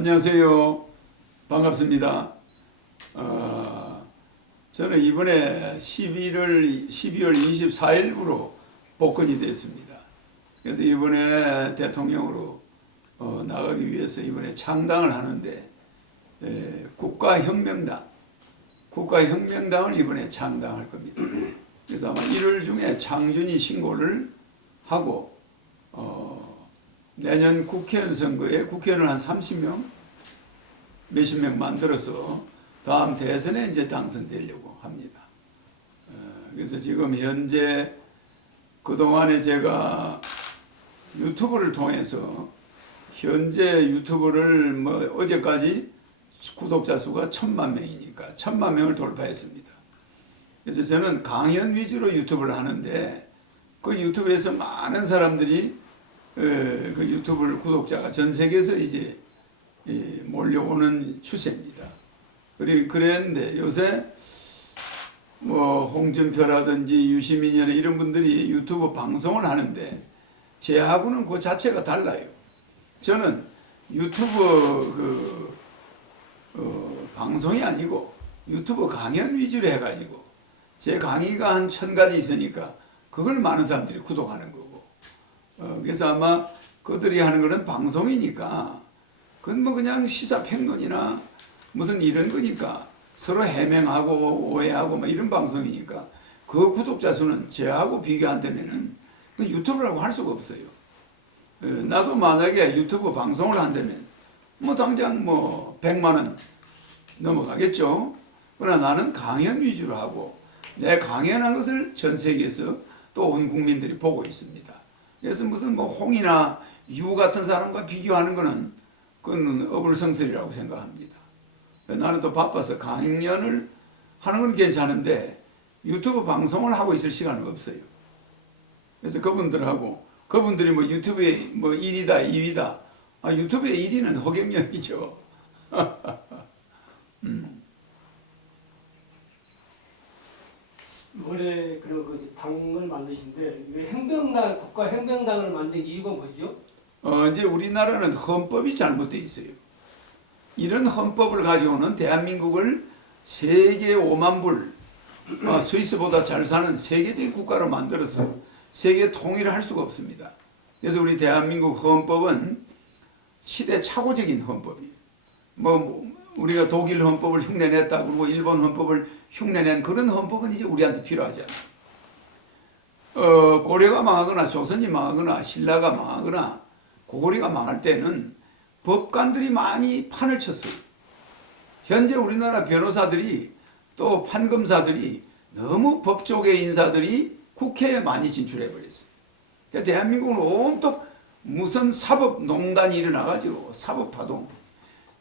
안녕하세요. 반갑습니다. 저는 이번에 12월 24일부로 복권이 됐습니다. 그래서 이번에 대통령으로 나가기 위해서 이번에 창당을 하는데 국가혁명당을 이번에 창당할 겁니다. 그래서 아마 1월 중에 창준이 신고를 하고 내년 국회의원 선거에 국회의원을 한 30명, 몇십 명 만들어서 다음 대선에 이제 당선되려고 합니다. 그래서 지금 현재 그동안에 제가 유튜브를 통해서 현재 유튜브를 어제까지 구독자 수가 1000만 명이니까 1000만 명을 돌파했습니다. 그래서 저는 강연 위주로 유튜브를 하는데 그 유튜브에서 많은 사람들이 그 유튜브 구독자가 전 세계에서 이제 몰려오는 추세입니다. 그랬는데 요새 홍준표라든지 유시민이나 이런 분들이 유튜브 방송을 하는데 제하고는 그 자체가 달라요. 저는 유튜브 방송이 아니고 유튜브 강연 위주로 해가지고 제 강의가 한 1000가지 있으니까 그걸 많은 사람들이 구독하는 거고 그래서 아마 그들이 하는 거는 방송이니까 그건 그냥 시사평론이나 무슨 이런 거니까 서로 해명하고 오해하고 이런 방송이니까 그 구독자 수는 저하고 비교한다면은 유튜브라고 할 수가 없어요. 나도 만약에 유튜브 방송을 한다면 당장 100만 원 넘어가겠죠. 그러나 나는 강연 위주로 하고 내 강연한 것을 전 세계에서 또 온 국민들이 보고 있습니다. 그래서 무슨 홍이나 유 같은 사람과 비교하는 거는 그건 어불성설이라고 생각합니다. 나는 또 바빠서 강연을 하는 건 괜찮은데 유튜브 방송을 하고 있을 시간은 없어요. 그래서 그분들이 유튜브에 1위다 2위다 유튜브의 1위는 허경영이죠. 원래 그 당을 만드신데 왜 국가혁명당을 만든 이유가 뭐죠? 이제 우리나라는 헌법이 잘못되어 있어요. 이런 헌법을 가지고는 대한민국을 세계 5만 불, 스위스보다 잘 사는 세계적인 국가로 만들어서 세계 통일을 할 수가 없습니다. 그래서 우리 대한민국 헌법은 시대착오적인 헌법이에요. 우리가 독일 헌법을 흉내냈다 그러고 일본 헌법을 흉내낸 그런 헌법은 이제 우리한테 필요하지 않아요. 고려가 망하거나 조선이 망하거나 신라가 망하거나 고구려가 망할 때는 법관들이 많이 판을 쳤어요. 현재 우리나라 변호사들이 또 판검사들이 너무 법 쪽의 인사들이 국회에 많이 진출해 버렸어요. 그러니까 대한민국은 온통 무슨 사법농단이 일어나가지고 사법파동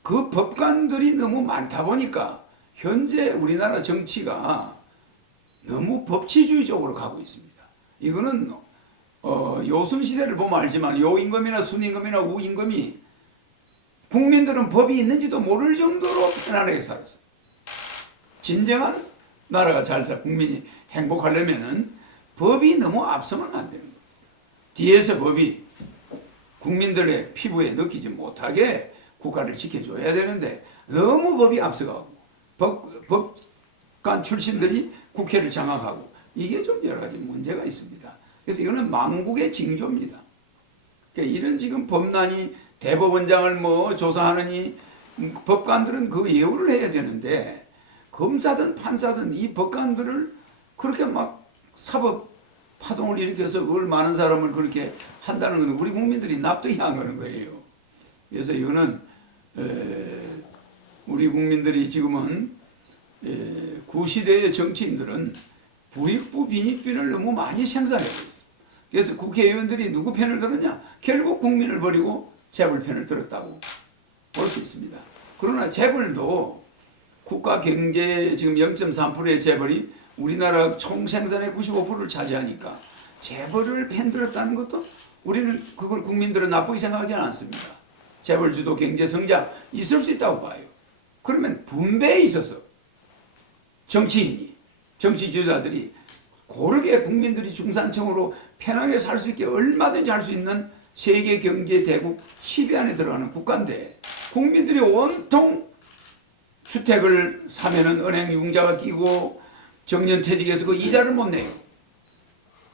그 법관들이 너무 많다 보니까 현재 우리나라 정치가 너무 법치주의적으로 가고 있습니다. 이거는 요순시대를 보면 알지만 요임금이나 순임금이나 우임금이 국민들은 법이 있는지도 모를 정도로 편안하게 살았어요. 진정한 나라가 잘 살, 국민이 행복하려면은 법이 너무 앞서면 안 되는 거예요. 뒤에서 법이 국민들의 피부에 느끼지 못하게 국가를 지켜줘야 되는데 너무 법이 앞서가고 법관 출신들이 국회를 장악하고 이게 좀 여러 가지 문제가 있습니다. 그래서 이거는 망국의 징조입니다. 그러니까 이런 지금 법난이 대법원장을 조사하느니 법관들은 그 예우를 해야 되는데 검사든 판사든 이 법관들을 그렇게 사법 파동을 일으켜서 그걸 많은 사람을 그렇게 한다는 건 우리 국민들이 납득이 안 가는 거예요. 그래서 이거는 우리 국민들이 지금은 구시대의 정치인들은 부익부 빈익빈을 너무 많이 생산해 버렸어요. 그래서 국회의원들이 누구 편을 들었냐? 결국 국민을 버리고 재벌 편을 들었다고 볼 수 있습니다. 그러나 재벌도 국가 경제 지금 0.3%의 재벌이 우리나라 총 생산의 95%를 차지하니까 재벌을 편들었다는 것도 우리는 그걸 국민들은 나쁘게 생각하지는 않습니다. 재벌 주도 경제 성장 있을 수 있다고 봐요. 그러면 분배에 있어서 정치 지도자들이 고르게 국민들이 중산층으로 편하게 살 수 있게 얼마든지 할 수 있는 세계 경제 대국 10위 안에 들어가는 국가인데 국민들이 온통 주택을 사면은 은행 융자가 끼고 정년퇴직해서 그 이자를 못 내요.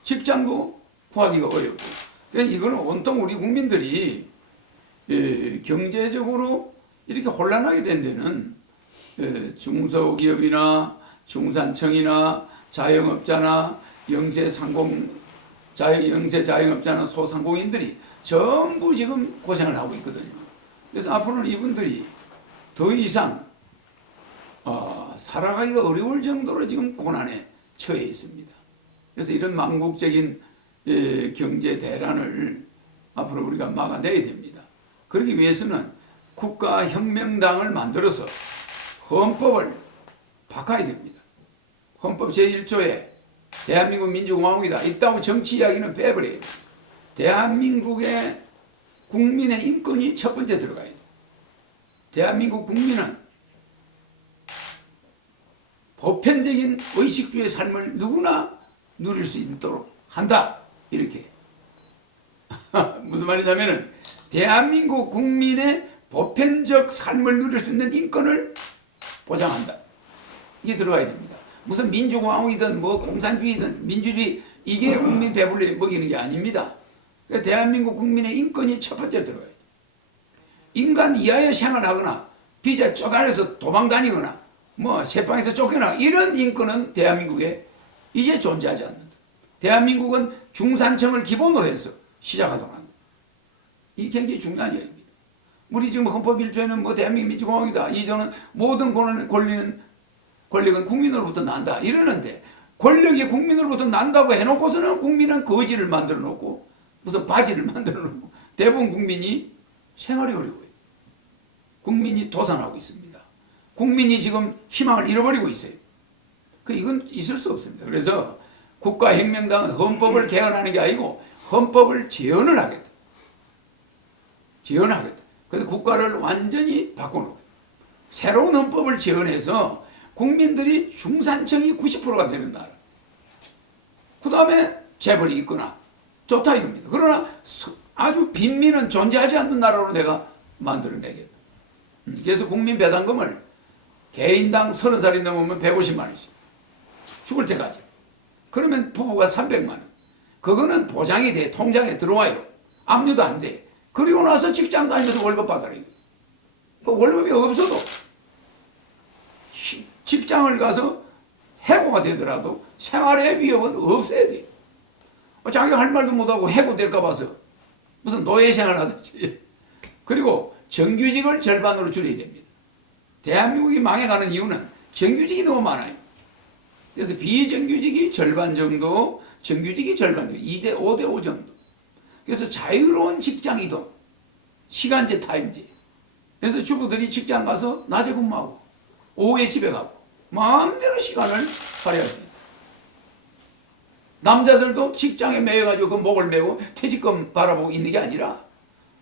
직장도 구하기가 어렵고. 그러니까 이거는 온통 우리 국민들이 경제적으로 이렇게 혼란하게 된 데는 중소기업이나 중산층이나 자영업자나 영세 자영업자나 소상공인들이 전부 지금 고생을 하고 있거든요. 그래서 앞으로는 이분들이 더 이상 살아가기가 어려울 정도로 지금 고난에 처해 있습니다. 그래서 이런 망국적인 경제 대란을 앞으로 우리가 막아내야 됩니다. 그러기 위해서는 국가혁명당을 만들어서 헌법을 바꿔야 됩니다. 헌법 제1조에 대한민국 민주공화국이다. 이따위 정치 이야기는 빼버려야 돼요. 대한민국의 국민의 인권이 첫 번째 들어가야 돼요. 대한민국 국민은 보편적인 의식주의 삶을 누구나 누릴 수 있도록 한다. 이렇게. 무슨 말이냐면은 대한민국 국민의 보편적 삶을 누릴 수 있는 인권을 보장한다. 이게 들어가야 됩니다. 무슨 민주공화국이든 뭐 공산주의든 민주주의 이게 국민 배불리 먹이는 게 아닙니다. 그러니까 대한민국 국민의 인권이 첫 번째 들어가야 돼요. 인간 이하의 생활하거나 비자 쪼가려서 도망 다니거나 뭐 새방에서 쫓겨나 이런 인권은 대한민국에 이제 존재하지 않는다. 대한민국은 중산층을 기본으로 해서 시작하도록 한다. 이게 굉장히 중요한 얘기입니다. 우리 지금 헌법 1조에는 뭐 대한민국 민주공화국이다. 이조는 모든 권력은 국민으로부터 난다. 이러는데 권력이 국민으로부터 난다고 해놓고서는 국민은 거지를 만들어 놓고 무슨 바지를 만들어 놓고 대부분 국민이 생활이 어려워요. 국민이 도산하고 있습니다. 국민이 지금 희망을 잃어버리고 있어요. 이건 있을 수 없습니다. 그래서 국가혁명당은 헌법을 개헌하는 게 아니고 헌법을 재헌을 하겠다. 재헌을 하겠다. 그래서 국가를 완전히 바꿔놓고 새로운 헌법을 재헌해서 국민들이 중산층이 90%가 되는 나라. 그 다음에 재벌이 있거나 좋다 이겁니다. 그러나 아주 빈민은 존재하지 않는 나라로 내가 만들어내겠다. 그래서 국민 배당금을 개인당 30살이 넘으면 150만 원씩. 죽을 때까지. 그러면 부부가 300만 원. 그거는 보장이 돼. 통장에 들어와요. 압류도 안 돼. 그리고 나서 직장 다니면서 월급 받아라. 월급이 없어도 직장을 가서 해고가 되더라도 생활의 위협은 없어야 돼. 자기 할 말도 못하고 해고될까 봐서 무슨 노예 생활 하듯이. 그리고 정규직을 절반으로 줄여야 됩니다. 대한민국이 망해가는 이유는 정규직이 너무 많아요. 그래서 비정규직이 절반 정도, 정규직이 절반 정도, 2대 5대 5 정도. 그래서 자유로운 직장 이동, 시간제 타임제. 그래서 주부들이 직장 가서 낮에 근무하고 오후에 집에 가고 마음대로 시간을 발휘할 수 있다. 남자들도 직장에 매여가지고 그 목을 메고 퇴직금 바라보고 있는 게 아니라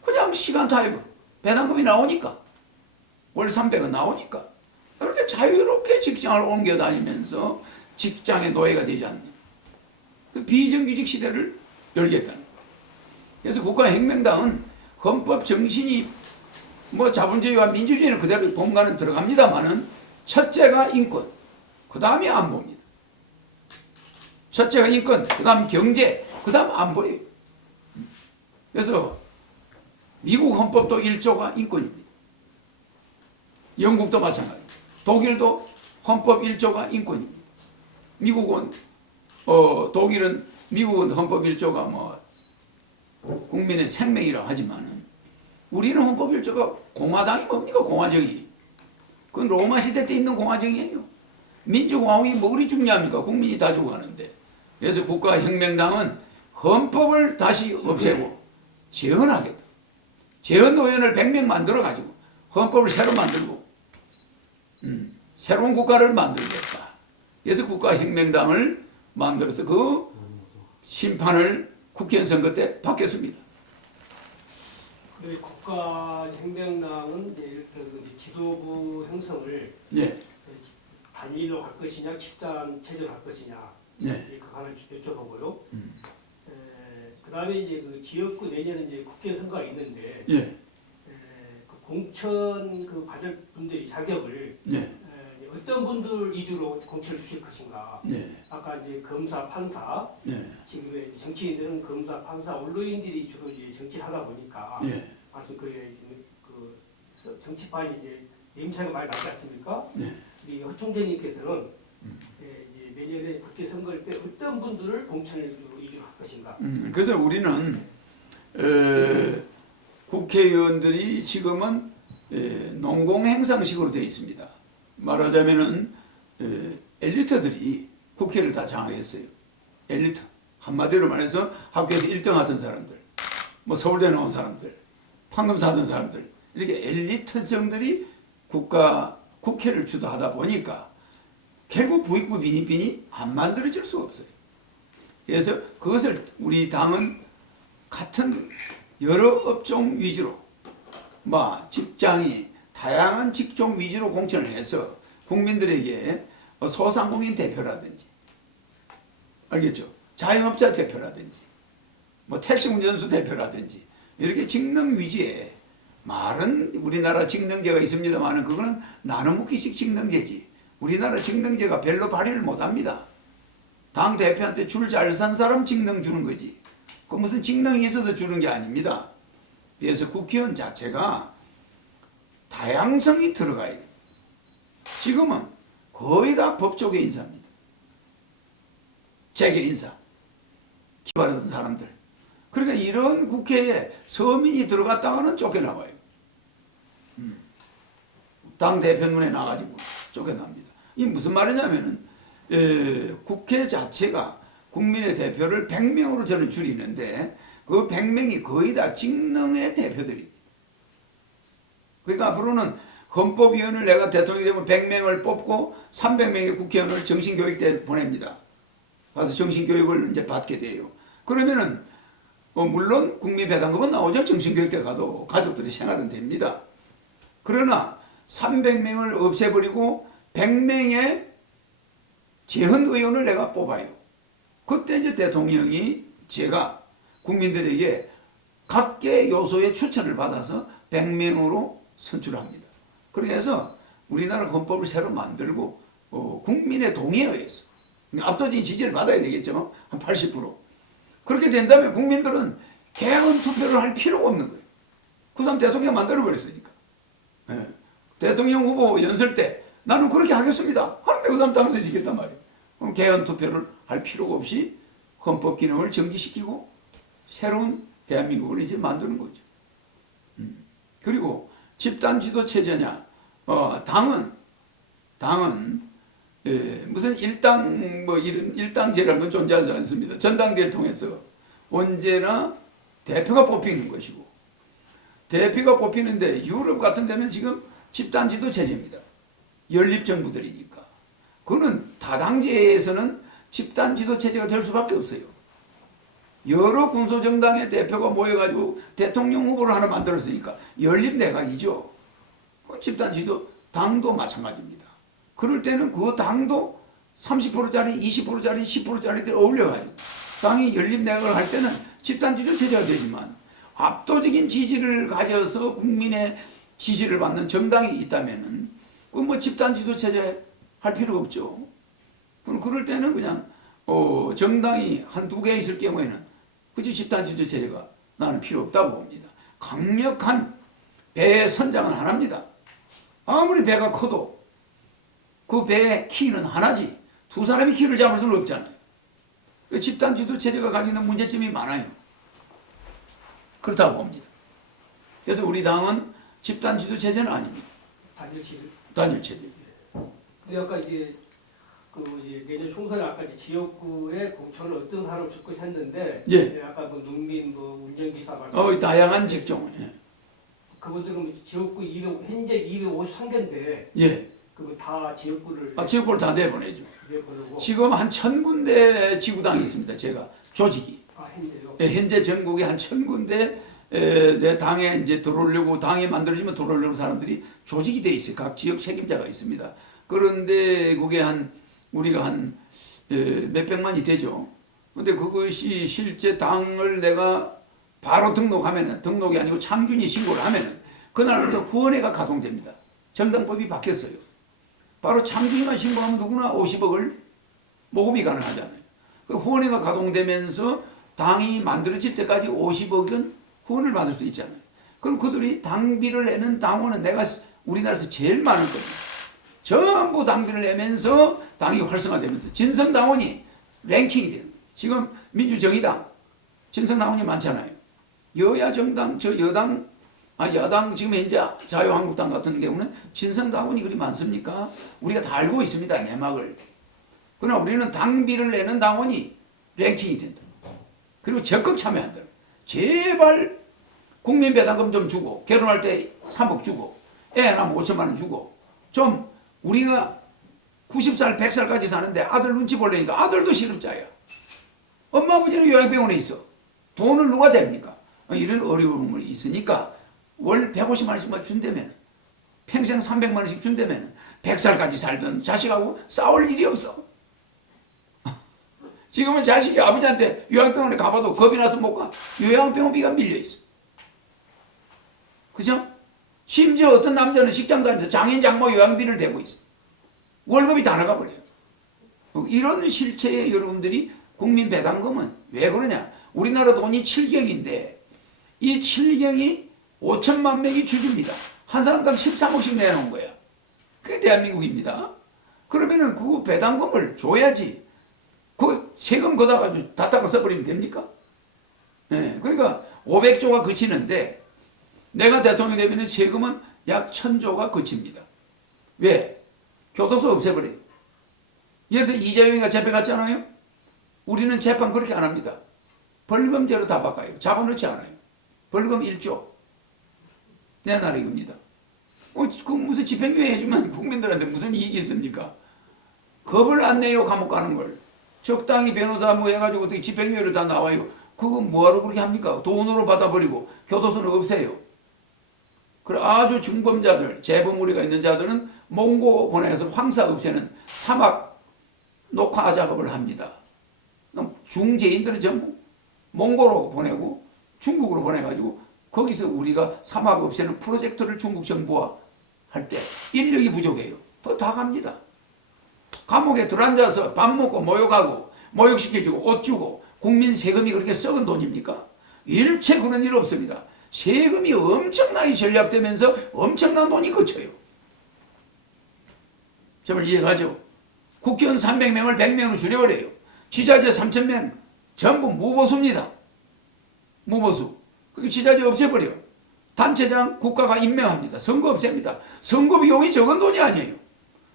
그냥 시간 타임, 배당금이 나오니까 월 300원 나오니까 그렇게 자유롭게 직장을 옮겨 다니면서 직장의 노예가 되지 않는 그 비정규직 시대를 열겠다는 거예요. 그래서 국가혁명당은 헌법 정신이 뭐 자본주의와 민주주의는 그대로 공간은 들어갑니다만은 첫째가 인권, 그 다음이 안보입니다. 첫째가 인권, 그 다음 경제, 그 다음 안보예요. 그래서 미국 헌법도 1조가 인권입니다. 영국도 마찬가지입니다. 독일도 헌법 1조가 인권입니다. 미국은 미국은 헌법 1조가 뭐 국민의 생명이라고 하지만은 우리는 헌법 1조가 공화당이 뭡니까? 공화정의. 그건 로마 시대 때 있는 공화정이에요. 민주공화국이 뭐 우리 중요합니까? 국민이 다 죽어가는데. 그래서 국가혁명당은 헌법을 다시 없애고 재헌하겠다. 재헌의원을 100명 만들어가지고 헌법을 새로 만들고 새로운 국가를 만들겠다. 그래서 국가혁명당을 만들어서 그 심판을 국회의원 선거 때 받겠습니다. 국가혁명당은 이제 이렇게 지도부 형성을 예. 단일로 할 것이냐, 집단 체제로 할 것이냐, 예. 그 하나 여쭤보고요. 그다음에 이제 그 지역구 내년에 이제 국회 선거가 있는데, 예. 그 공천 그 받을 분들의 자격을 네. 어떤 분들 위주로 공천을 주실 것인가? 네. 아까 이제 검사, 판사, 네. 지금의 정치인들은 검사, 판사, 언론인들이 주로 이제 정치를 하다 보니까 네. 말씀 그 정치판이 이제 냄새가 많이 나지 않습니까? 네. 우리 허충재님께서는 이제 내년에 국회 선거일 때 어떤 분들을 공천을 위주로 할 것인가? 그래서 우리는 국회의원들이 지금은 농공행상식으로 되어 있습니다. 말하자면은 엘리트들이 국회를 다 장악했어요. 엘리트. 한마디로 말해서 학교에서 1등 하던 사람들, 뭐 서울대 나온 사람들, 판금 사던 사람들, 이렇게 엘리트층들이 국회를 주도하다 보니까 결국 부익부 빈익빈이 안 만들어질 수가 없어요. 그래서 그것을 우리 당은 같은 여러 업종 위주로, 직장이 다양한 직종 위주로 공천을 해서 국민들에게 소상공인 대표라든지, 알겠죠? 자영업자 대표라든지, 택시 운전수 대표라든지, 이렇게 직능 위주의 말은 우리나라 직능제가 있습니다만 그거는 나눠먹기식 직능제지. 우리나라 직능제가 별로 발휘를 못합니다. 당 대표한테 줄 잘 산 사람 직능 주는 거지. 그 무슨 직능이 있어서 주는 게 아닙니다. 그래서 국회의원 자체가 다양성이 들어가야 돼요. 지금은 거의 다 법조계 인사입니다. 재계 인사, 기발하던 사람들. 그러니까 이런 국회에 서민이 들어갔다가는 쫓겨나봐요. 당 대표 눈에 나가지고 쫓겨납니다. 이 무슨 말이냐면은 국회 자체가 국민의 대표를 100명으로 저는 줄이는데 그 100명이 거의 다 직능의 대표들입니다. 그러니까 앞으로는 헌법위원을 내가 대통령이 되면 100명을 뽑고 300명의 국회의원을 정신교육대 보냅니다. 가서 정신교육을 이제 받게 돼요. 그러면은 물론 국민배당금은 나오죠. 정신교육대 가도 가족들이 생활은 됩니다. 그러나 300명을 없애버리고 100명의 재헌의원을 내가 뽑아요. 그때 이제 대통령이 제가 국민들에게 각계 요소의 추천을 받아서 100명으로 선출합니다. 그래서 우리나라 헌법을 새로 만들고 국민의 동의에 의해서 압도적인 지지를 받아야 되겠죠. 한 80%. 그렇게 된다면 국민들은 개헌 투표를 할 필요가 없는 거예요. 그 사람 대통령 만들어버렸으니까. 네. 대통령 후보 연설 때 나는 그렇게 하겠습니다. 하는데 그 사람 당선시켰단 말이에요. 그럼 개헌 투표를 할 필요가 없이 헌법 기능을 정지시키고 새로운 대한민국을 이제 만드는 거죠. 그리고 집단 지도 체제냐? 당은 무슨 일당 이런 일당제라는 건 존재하지 않습니다. 전당대회를 통해서 언제나 대표가 뽑히는 것이고 대표가 뽑히는데 유럽 같은 데는 지금 집단 지도 체제입니다. 연립 정부들이니까. 그거는 다당제에서는 집단 지도 체제가 될 수밖에 없어요. 여러 군소정당의 대표가 모여가지고 대통령 후보를 하나 만들었으니까 연립 내각이죠. 집단 지도 당도 마찬가지입니다. 그럴 때는 그 당도 30%짜리, 20%짜리, 10%짜리들 어울려가지고 당이 연립 내각을 할 때는 집단 지도 체제가 되지만 압도적인 지지를 가져서 국민의 지지를 받는 정당이 있다면은 그 집단 지도 체제 할 필요가 없죠. 그럼 그럴 때는 그냥 정당이 한두 개 있을 경우에는 그치 집단 지도 체제가 나는 필요 없다고 봅니다. 강력한 배의 선장은 하나입니다. 아무리 배가 커도 그 배의 키는 하나지 두 사람이 키를 잡을 수는 없잖아요. 집단 지도 체제가 가지는 문제점이 많아요. 그렇다고 봅니다. 그래서 우리 당은 집단 지도 체제는 아닙니다. 단일 체제. 근데 아까 이제 내년 총선에 아까 이제 지역구에 공천을 어떤 사람을 줄 것이 했는데 예. 아까 농민 운전기사 말씀. 다양한 직종. 예. 그분들은 지역구 현재 253개인데 예. 그거 다 지역구를 지역구를 다 내보내죠. 내보내고. 지금 한 1000군데 지구당이 있습니다. 제가 조직이. 현재요? 예, 현재 전국에 한 1000군데 내 당에 이제 들어오려고 당이 만들어지면 들어오려고 사람들이 조직이 돼 있어요. 각 지역 책임자가 있습니다. 그런데 그게 우리가 한 몇백만이 되죠. 근데 그것이 실제 당을 내가 바로 등록이 아니고 창준이 신고를 하면은 그날부터 후원회가 가동됩니다. 정당법이 바뀌었어요. 바로 참주인만 신고하면 누구나 50억을 모금이 가능하잖아요. 그 후원회가 가동되면서 당이 만들어질 때까지 50억은 후원을 받을 수 있잖아요. 그럼 그들이 당비를 내는 당원은 내가 우리나라에서 제일 많을 겁니다. 전부 당비를 내면서 당이 활성화되면서 진성당원이 랭킹이 되는 거예요. 지금 민주정의당 진성당원이 많잖아요. 여야 정당, 야당 지금 현재 자유한국당 같은 경우는 진성당원이 그리 많습니까? 우리가 다 알고 있습니다. 내막을. 그러나 우리는 당비를 내는 당원이 랭킹이 된다. 그리고 적극 참여한다. 제발 국민 배당금 좀 주고 결혼할 때 3억 주고 애 낳으면 5천만 원 주고 좀 우리가 90살 100살까지 사는데 아들 눈치 보려니까 아들도 시급자야. 엄마 아버지는 요양병원에 있어. 돈을 누가 댑니까? 이런 어려움이 있으니까 월 150만 원씩만 준다면 평생 300만 원씩 준다면 100살까지 살던 자식하고 싸울 일이 없어. 지금은 자식이 아버지한테 요양병원에 가봐도 겁이 나서 못 가. 요양병원비가 밀려있어. 그죠? 심지어 어떤 남자는 식당 다니면서 장인 장모 요양비를 대고 있어. 월급이 다 나가버려요. 이런 실체에 여러분들이 국민 배당금은 왜 그러냐? 우리나라 돈이 7경인데 이 7경이 5천만 명이 주줍니다. 한 사람당 13억씩 내놓은 거야. 그게 대한민국입니다. 그러면은 그 배당금을 줘야지. 그 세금 걷어가지고 다 닦아 써버리면 됩니까? 네, 그러니까 500조가 그치는데 내가 대통령이 되면 세금은 약 1000조가 그칩니다. 왜? 교도소 없애버려요. 예를 들어 이재명이가 재판 갔잖아요. 우리는 재판 그렇게 안 합니다. 벌금제로 다 바꿔요. 잡아넣지 않아요. 벌금 1조. 내 나라 이겁니다. 그 무슨 집행유예 해주면 국민들한테 무슨 이익이 있습니까? 겁을 안 내요, 감옥 가는 걸. 적당히 변호사 뭐 해가지고 어떻게 집행유예를 다 나와요. 그거 뭐하러 그렇게 합니까? 돈으로 받아버리고 교도소는 없애요. 그래 아주 중범자들, 재범우리가 있는 자들은 몽고 보내서 황사 없애는 사막 녹화 작업을 합니다. 중재인들은 전부 몽고로 보내고 중국으로 보내가지고 거기서 우리가 사막 없애는 프로젝트를 중국 정부와 할 때 인력이 부족해요. 다 갑니다. 감옥에 들어앉아서 밥 먹고 모욕하고 모욕시켜주고 옷 주고 국민 세금이 그렇게 썩은 돈입니까? 일체 그런 일 없습니다. 세금이 엄청나게 전략되면서 엄청난 돈이 거쳐요. 정말 이해가죠? 국회의원 300명을 100명으로 줄여버려요. 지자체 3,000명 전부 무보수입니다. 무보수. 그리고 지자체 없애버려요. 단체장 국가가 임명합니다. 선거 없앱니다. 선거 비용이 적은 돈이 아니에요.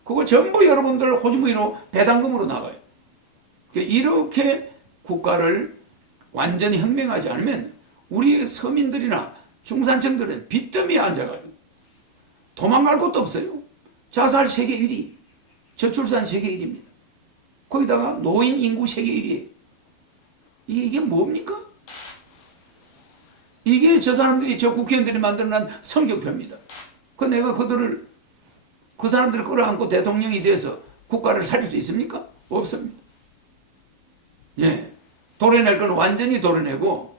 그거 전부 여러분들 호주머니로 배당금으로 나가요. 이렇게 국가를 완전히 혁명하지 않으면 우리 서민들이나 중산층들은 빚더미에 앉아가지고 도망갈 곳도 없어요. 자살 세계 1위, 저출산 세계 1위입니다. 거기다가 노인 인구 세계 1위예요. 이게 뭡니까? 이게 저 사람들이, 저 국회의원들이 만들어낸 성적표입니다. 내가 그 사람들을 끌어안고 대통령이 돼서 국가를 살릴 수 있습니까? 없습니다. 예. 도려낼 건 완전히 도려내고,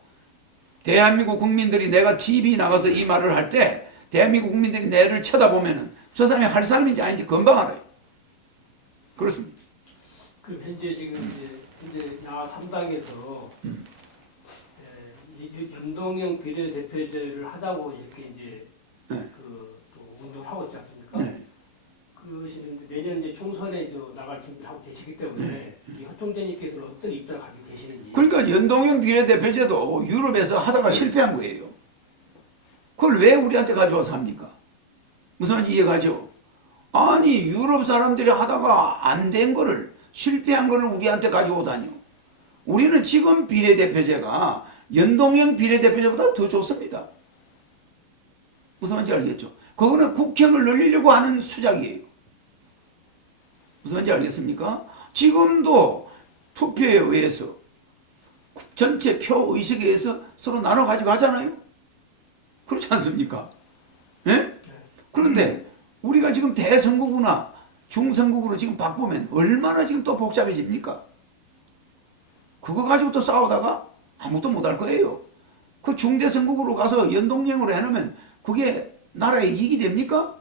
대한민국 국민들이 내가 TV 나가서 이 말을 할 때, 대한민국 국민들이 내를 쳐다보면은 저 사람이 할 사람인지 아닌지 금방 알아요. 그렇습니다. 그 현재 지금 이제 야 3당에서 연동형 비례대표제를 하자고 이렇게 이제 네. 또 운동하고 있지 않습니까? 네. 그것이 내년 이제 총선에 나갈 준비를 하고 계시기 때문에 이 허총재님께서는 어떤 입장을 가지고 계시는지. 그러니까 연동형 비례대표제도 유럽에서 하다가 실패한 거예요. 그걸 왜 우리한테 가져와서 합니까? 무슨 말인지 이해가죠? 아니 유럽 사람들이 하다가 안 된 거를, 실패한 거를 우리한테 가져오다니요. 우리는 지금 비례대표제가 연동형 비례대표제보다 더 좋습니다. 무슨 말인지 알겠죠? 그거는 국형을 늘리려고 하는 수작이에요. 무슨 말인지 알겠습니까? 지금도 투표에 의해서 전체 표 의식에 의해서 서로 나눠 가지고 하잖아요. 그렇지 않습니까? 예? 그런데 우리가 지금 대선거구나 중선거구로 지금 바꾸면 얼마나 지금 또 복잡해집니까? 그거 가지고 또 싸우다가 아무것도 못할 거예요. 그 중대선거구로 가서 연동형으로 해놓으면 그게 나라에 이익이 됩니까?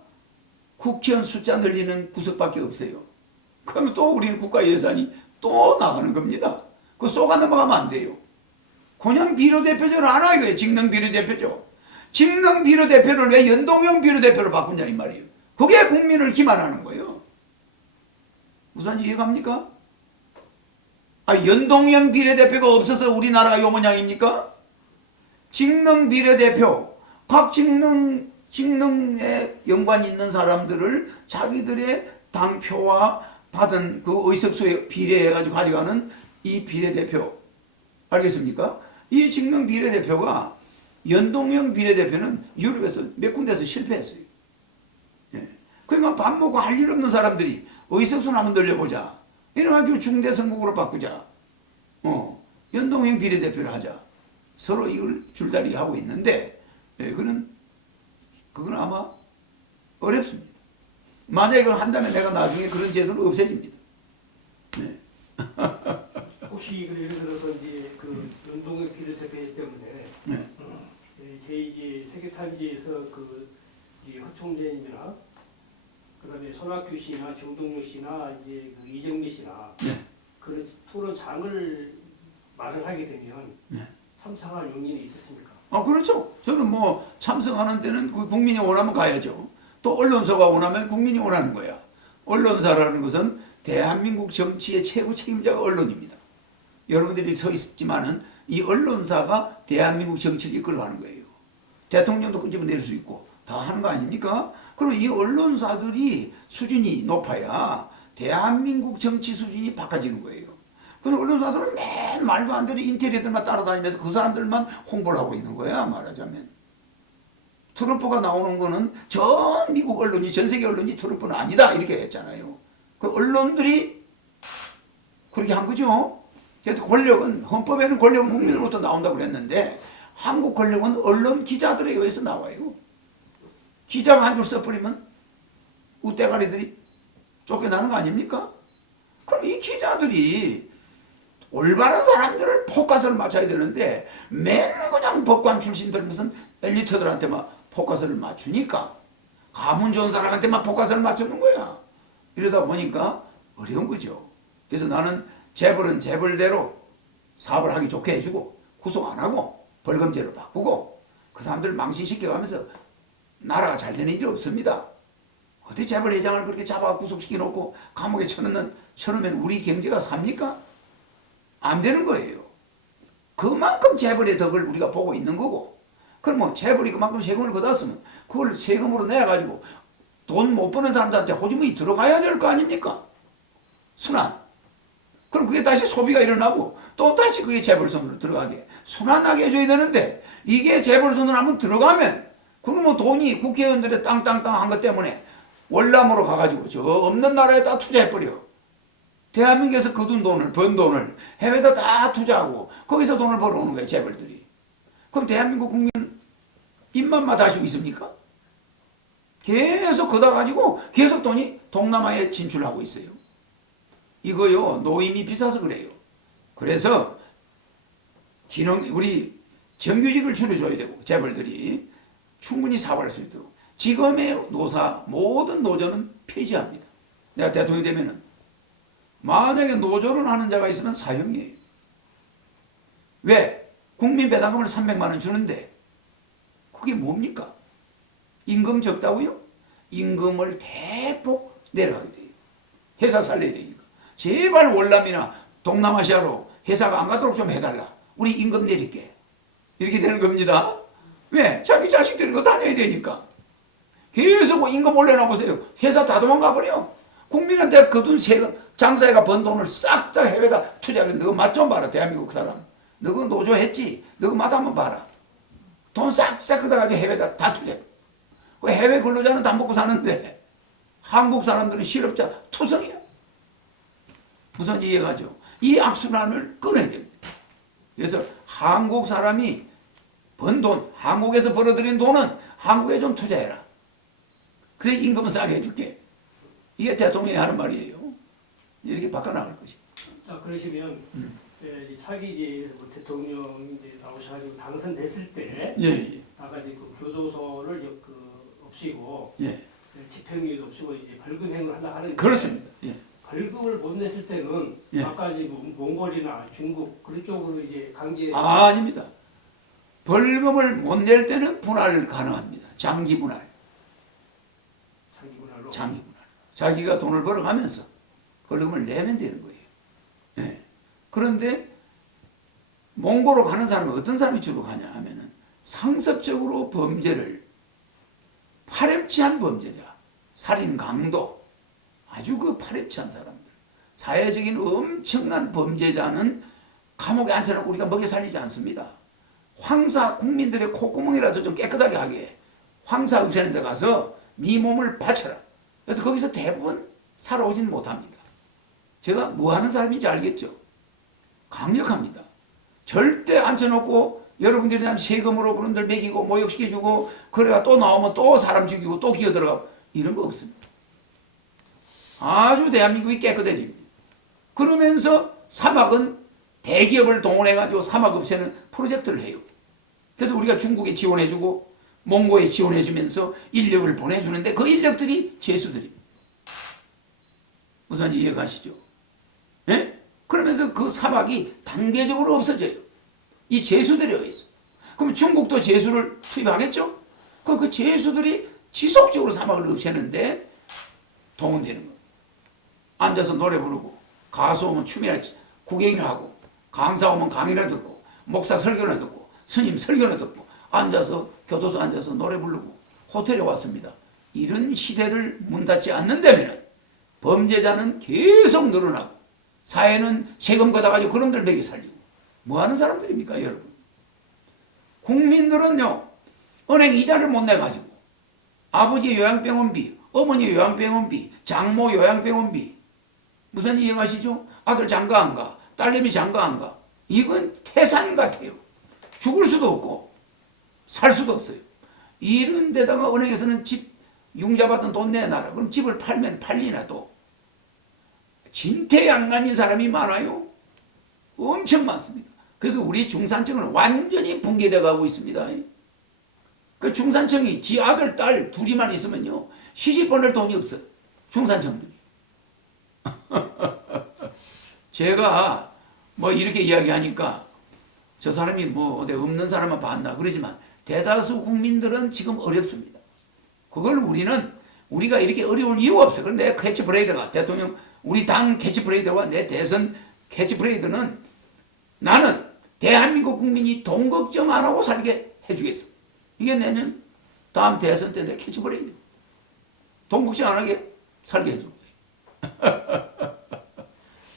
국회의원 숫자 늘리는 구석밖에 없어요. 그러면 또 우리는 국가 예산이 또 나가는 겁니다. 그거 쏘가 넘어가면 안 돼요. 그냥 비례대표제를 안 하고요. 직능 비례대표죠. 직능 비례대표를 왜 연동형 비례대표로 바꾸냐 이 말이에요. 그게 국민을 기만하는 거예요. 무슨 이해갑니까? 연동형 비례대표가 없어서 우리나라가 요 모양입니까? 직능 비례대표, 각 직능에 연관이 있는 사람들을 자기들의 당표와 받은 그 의석수에 비례해가지고 가져가는 이 비례대표. 알겠습니까? 이 직능 비례대표가 연동형 비례대표는 유럽에서 몇 군데서 실패했어요. 예. 그러니까 밥 먹고 할 일 없는 사람들이 의석수나 한번 늘려보자. 이래가지고 중대선거구로 바꾸자. 연동형 비례대표를 하자. 서로 이걸 줄다리기 하고 있는데, 예, 그건 아마 어렵습니다. 만약에 그걸 한다면 내가 나중에 그런 제도는 없애집니다. 네. 혹시 예를 들어서 이제 그 연동형 비례대표 때문에 네. 제2제 세계탄지에서 이 허총재님이나 그다음에 손학규 씨나 정동영 씨나 이제 그 이정미 씨나 네. 그런 토론장을 마련하게 되면 네. 참석할 용인이 있었습니까? 그렇죠. 저는 뭐 참석하는 데는 그 국민이 원하면 가야죠. 또 언론사가 원하면 국민이 원하는 거야. 언론사라는 것은 대한민국 정치의 최고 책임자가 언론입니다. 여러분들이 서 있지만은 이 언론사가 대한민국 정치를 이끌어가는 거예요. 대통령도 끄집어낼 수 있고 다 하는 거 아닙니까? 그럼 이 언론사들이 수준이 높아야 대한민국 정치 수준이 바꿔지는 거예요. 근데 언론사들은 맨 말도 안 되는 인테리어들만 따라다니면서 그 사람들만 홍보를 하고 있는 거야, 말하자면. 트럼프가 나오는 거는 전 미국 언론이, 전 세계 언론이 트럼프는 아니다, 이렇게 했잖아요. 그 언론들이 그렇게 한 거죠. 그래서 권력은, 헌법에는 권력은 국민으로부터 나온다고 그랬는데, 한국 권력은 언론 기자들에 의해서 나와요. 기자가 한 줄 써버리면 우대가리들이 쫓겨나는 거 아닙니까? 그럼 이 기자들이 올바른 사람들을 포커스를 맞춰야 되는데 맨 그냥 법관 출신들 무슨 엘리트들한테만 포커스를 맞추니까 가문 좋은 사람한테만 포커스를 맞추는 거야. 이러다 보니까 어려운 거죠. 그래서 나는 재벌은 재벌대로 사업을 하기 좋게 해주고 구속 안 하고 벌금제로 바꾸고 그 사람들을 망신시켜가면서 나라가 잘 되는 일이 없습니다. 어떻게 재벌 회장을 그렇게 잡아 구속시켜 놓고 감옥에 쳐놓으면 우리 경제가 삽니까? 안 되는 거예요. 그만큼 재벌의 덕을 우리가 보고 있는 거고, 그럼 뭐 재벌이 그만큼 세금을 걷었으면 그걸 세금으로 내가지고 돈 못 버는 사람들한테 호주머니 들어가야 될 거 아닙니까? 순환. 그럼 그게 다시 소비가 일어나고 또 다시 그게 재벌 손으로 들어가게 순환하게 해줘야 되는데, 이게 재벌 손으로 한번 들어가면 그러면 돈이 국회의원들의 땅땅땅 한 것 때문에 월남으로 가가지고 저 없는 나라에다 투자해버려. 대한민국에서 거둔 돈을, 번 돈을 해외에다 다 투자하고 거기서 돈을 벌어오는 거예요, 재벌들이. 그럼 대한민국 국민 입맛만 다시고 있습니까? 계속 걷어가지고 계속 돈이 동남아에 진출하고 있어요. 이거요, 노임이 비싸서 그래요. 그래서 우리 정규직을 줄여줘야 되고, 재벌들이 충분히 사업할 수 있도록. 지금의 노사, 모든 노조는 폐지합니다. 내가 대통령이 되면은. 만약에 노조를 하는 자가 있으면 사형이에요. 왜? 국민 배당금을 300만 원 주는데 그게 뭡니까? 임금 적다고요? 임금을 대폭 내려가게 돼요. 회사 살려야 되니까. 제발 월남이나 동남아시아로 회사가 안 가도록 좀 해달라. 우리 임금 내릴게. 이렇게 되는 겁니다. 왜? 자기 자식들이 그거 다녀야 되니까. 계속 임금 올려놔 보세요. 회사 다 도망가 버려. 국민한테 거둔 세금, 장사해가 번 돈을 싹 다 해외에다 투자를. 너가 맛 좀 봐라, 대한민국 사람. 너가 노조 했지? 너가 맛 한번 봐라. 돈 싹싹 걷어가지고 해외에다 다 투자해. 해외 근로자는 다 먹고 사는데 한국 사람들은 실업자 투성이야. 무슨 이해가죠? 이 악순환을 끊어야 됩니다. 그래서 한국 사람이 번 돈, 한국에서 벌어들인 돈은 한국에 좀 투자해라. 그래 임금은 싸게 해줄게. 이게 대통령이 하는 말이에요. 이렇게 바꿔나갈 것이. 자, 그러시면 차기 이제 뭐 대통령이 이제 나오셔가지고 당선됐을 때 예. 아까 이제 그 교도소를 없이고 예. 집행유예도 없이고 이제 벌금형을 하려 하는데 그렇습니다. 예. 벌금을 못 냈을 때는 예. 아까 이제 몽골이나 중국 그런 쪽으로 이제 강제 아닙니다. 벌금을 못 낼 때는 분할 가능합니다. 장기 분할. 장기분할로 장기 분할. 자기가 돈을 벌어가면서 벌금을 내면 되는 거예요. 예. 그런데 몽고로 가는 사람은 어떤 사람이 주로 가냐 하면은 상습적으로 범죄를 파렴치한 범죄자, 살인, 강도, 아주 그 파렴치한 사람들, 사회적인 엄청난 범죄자는 감옥에 앉혀놓고 우리가 먹여 살리지 않습니다. 황사 국민들의 콧구멍이라도 좀 깨끗하게 하게 황사 없애는 데 가서 네 몸을 바쳐라. 그래서 거기서 대부분 살아오지는 못합니다. 제가 뭐 하는 사람인지 알겠죠? 강력합니다. 절대 앉혀놓고 여러분들이 난 세금으로 그런들 먹이고 모욕시켜주고 그래가 또 나오면 또 사람 죽이고 또 기어들어가고 이런 거 없습니다. 아주 대한민국이 깨끗해집니다. 그러면서 사막은 대기업을 동원해가지고 사막 없애는 프로젝트를 해요. 그래서 우리가 중국에 지원해주고 몽고에 지원해주면서 인력을 보내주는데 그 인력들이 죄수들입니다. 무슨 말인지 이해가시죠? 예? 그러면서 그 사막이 단계적으로 없어져요. 이 죄수들에 의해서. 그럼 중국도 죄수를 투입하겠죠? 그럼 그 죄수들이 지속적으로 사막을 없애는데 동원되는 거예요. 앉아서 노래 부르고 가수 오면 춤이나 구경이나 하고 강사 오면 강의나 듣고 목사 설교나 듣고 스님 설교나 듣고 앉아서 교도소 앉아서 노래 부르고 호텔에 왔습니다. 이런 시대를 문 닫지 않는다면 범죄자는 계속 늘어나고 사회는 세금 걷어가지고 그놈들 먹여 살리고 뭐 하는 사람들입니까 여러분? 국민들은요 은행 이자를 못 내가지고 아버지 요양병원비, 어머니 요양병원비, 장모 요양병원비 무슨 이해가시죠? 아들 장가 안 가, 딸내미 장가 안 가. 이건 태산 같아요. 죽을 수도 없고 살 수도 없어요. 이런 데다가 은행에서는 집 융자받은 돈 내놔라. 그럼 집을 팔면 팔리나 또. 진퇴양난인 사람이 많아요. 엄청 많습니다. 그래서 우리 중산층은 완전히 붕괴돼 가고 있습니다. 그 중산층이 지 아들, 딸 둘이만 있으면요. 시집 보낼 돈이 없어요. 중산층들이. 제가 뭐 이렇게 이야기하니까 저 사람이 뭐 어디 없는 사람만 봤나 그러지만 대다수 국민들은 지금 어렵습니다. 그걸 우리가 이렇게 어려울 이유가 없어요. 그럼 내 캐치프레이드가 대통령 우리 당 캐치프레이드와 내 대선 캐치프레이드는 나는 대한민국 국민이 돈 걱정 안 하고 살게 해주겠어. 이게 내년 다음 대선 때 내 캐치프레이드. 돈 걱정 안 하게 살게 해줄 거예요.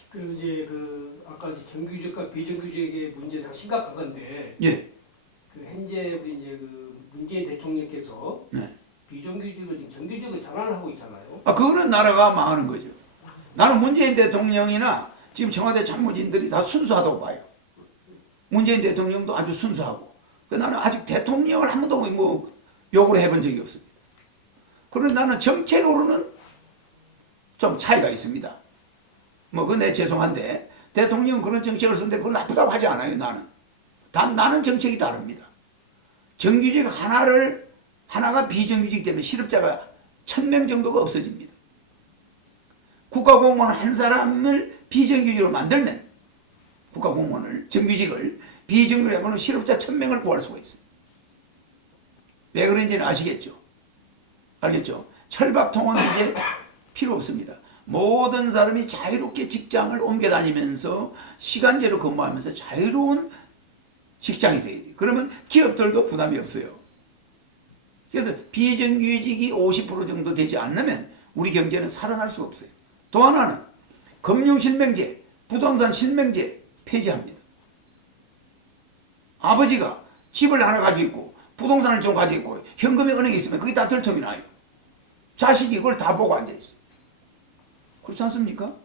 그 이제 그 아까 이제 정규직과 비정규직의 문제는 참 심각한 건데 예. 그 현재 우리 이제 그 문재인 대통령께서 네. 비정규직을 지금 정규직을 전환을 하고 있잖아요. 그거는 나라가 망하는 거죠. 나는 문재인 대통령이나 지금 청와대 참모진들이 다 순수하다고 봐요. 문재인 대통령도 아주 순수하고. 나는 아직 대통령을 한 번도 뭐 욕을 해본 적이 없습니다. 그런데 나는 정책으로는 좀 차이가 있습니다. 뭐 그건 내 죄송한데 대통령은 그런 정책을 쓰는데 그걸 나쁘다고 하지 않아요. 나는 정책이 다릅니다. 정규직 하나가 비정규직 되면 실업자가 1000명 정도가 없어집니다. 국가공무원 한 사람을 비정규직으로 만들면 국가공무원을 정규직을 비정규직으로 하면 실업자 1000명을 구할 수가 있어요. 왜 그런지는 아시겠죠? 알겠죠? 철밥통은 이제 필요 없습니다. 모든 사람이 자유롭게 직장을 옮겨 다니면서 시간제로 근무하면서 자유로운 직장이 돼야 돼요. 그러면 기업들도 부담이 없어요. 그래서 비정규직이 50% 정도 되지 않으면 우리 경제는 살아날 수가 없어요. 또 하나는 금융실명제, 부동산 실명제 폐지합니다. 아버지가 집을 하나 가지고 있고 부동산을 좀 가지고 있고 현금이 은행에 있으면 그게 다 들통이 나요. 자식이 그걸 다 보고 앉아있어요. 그렇지 않습니까?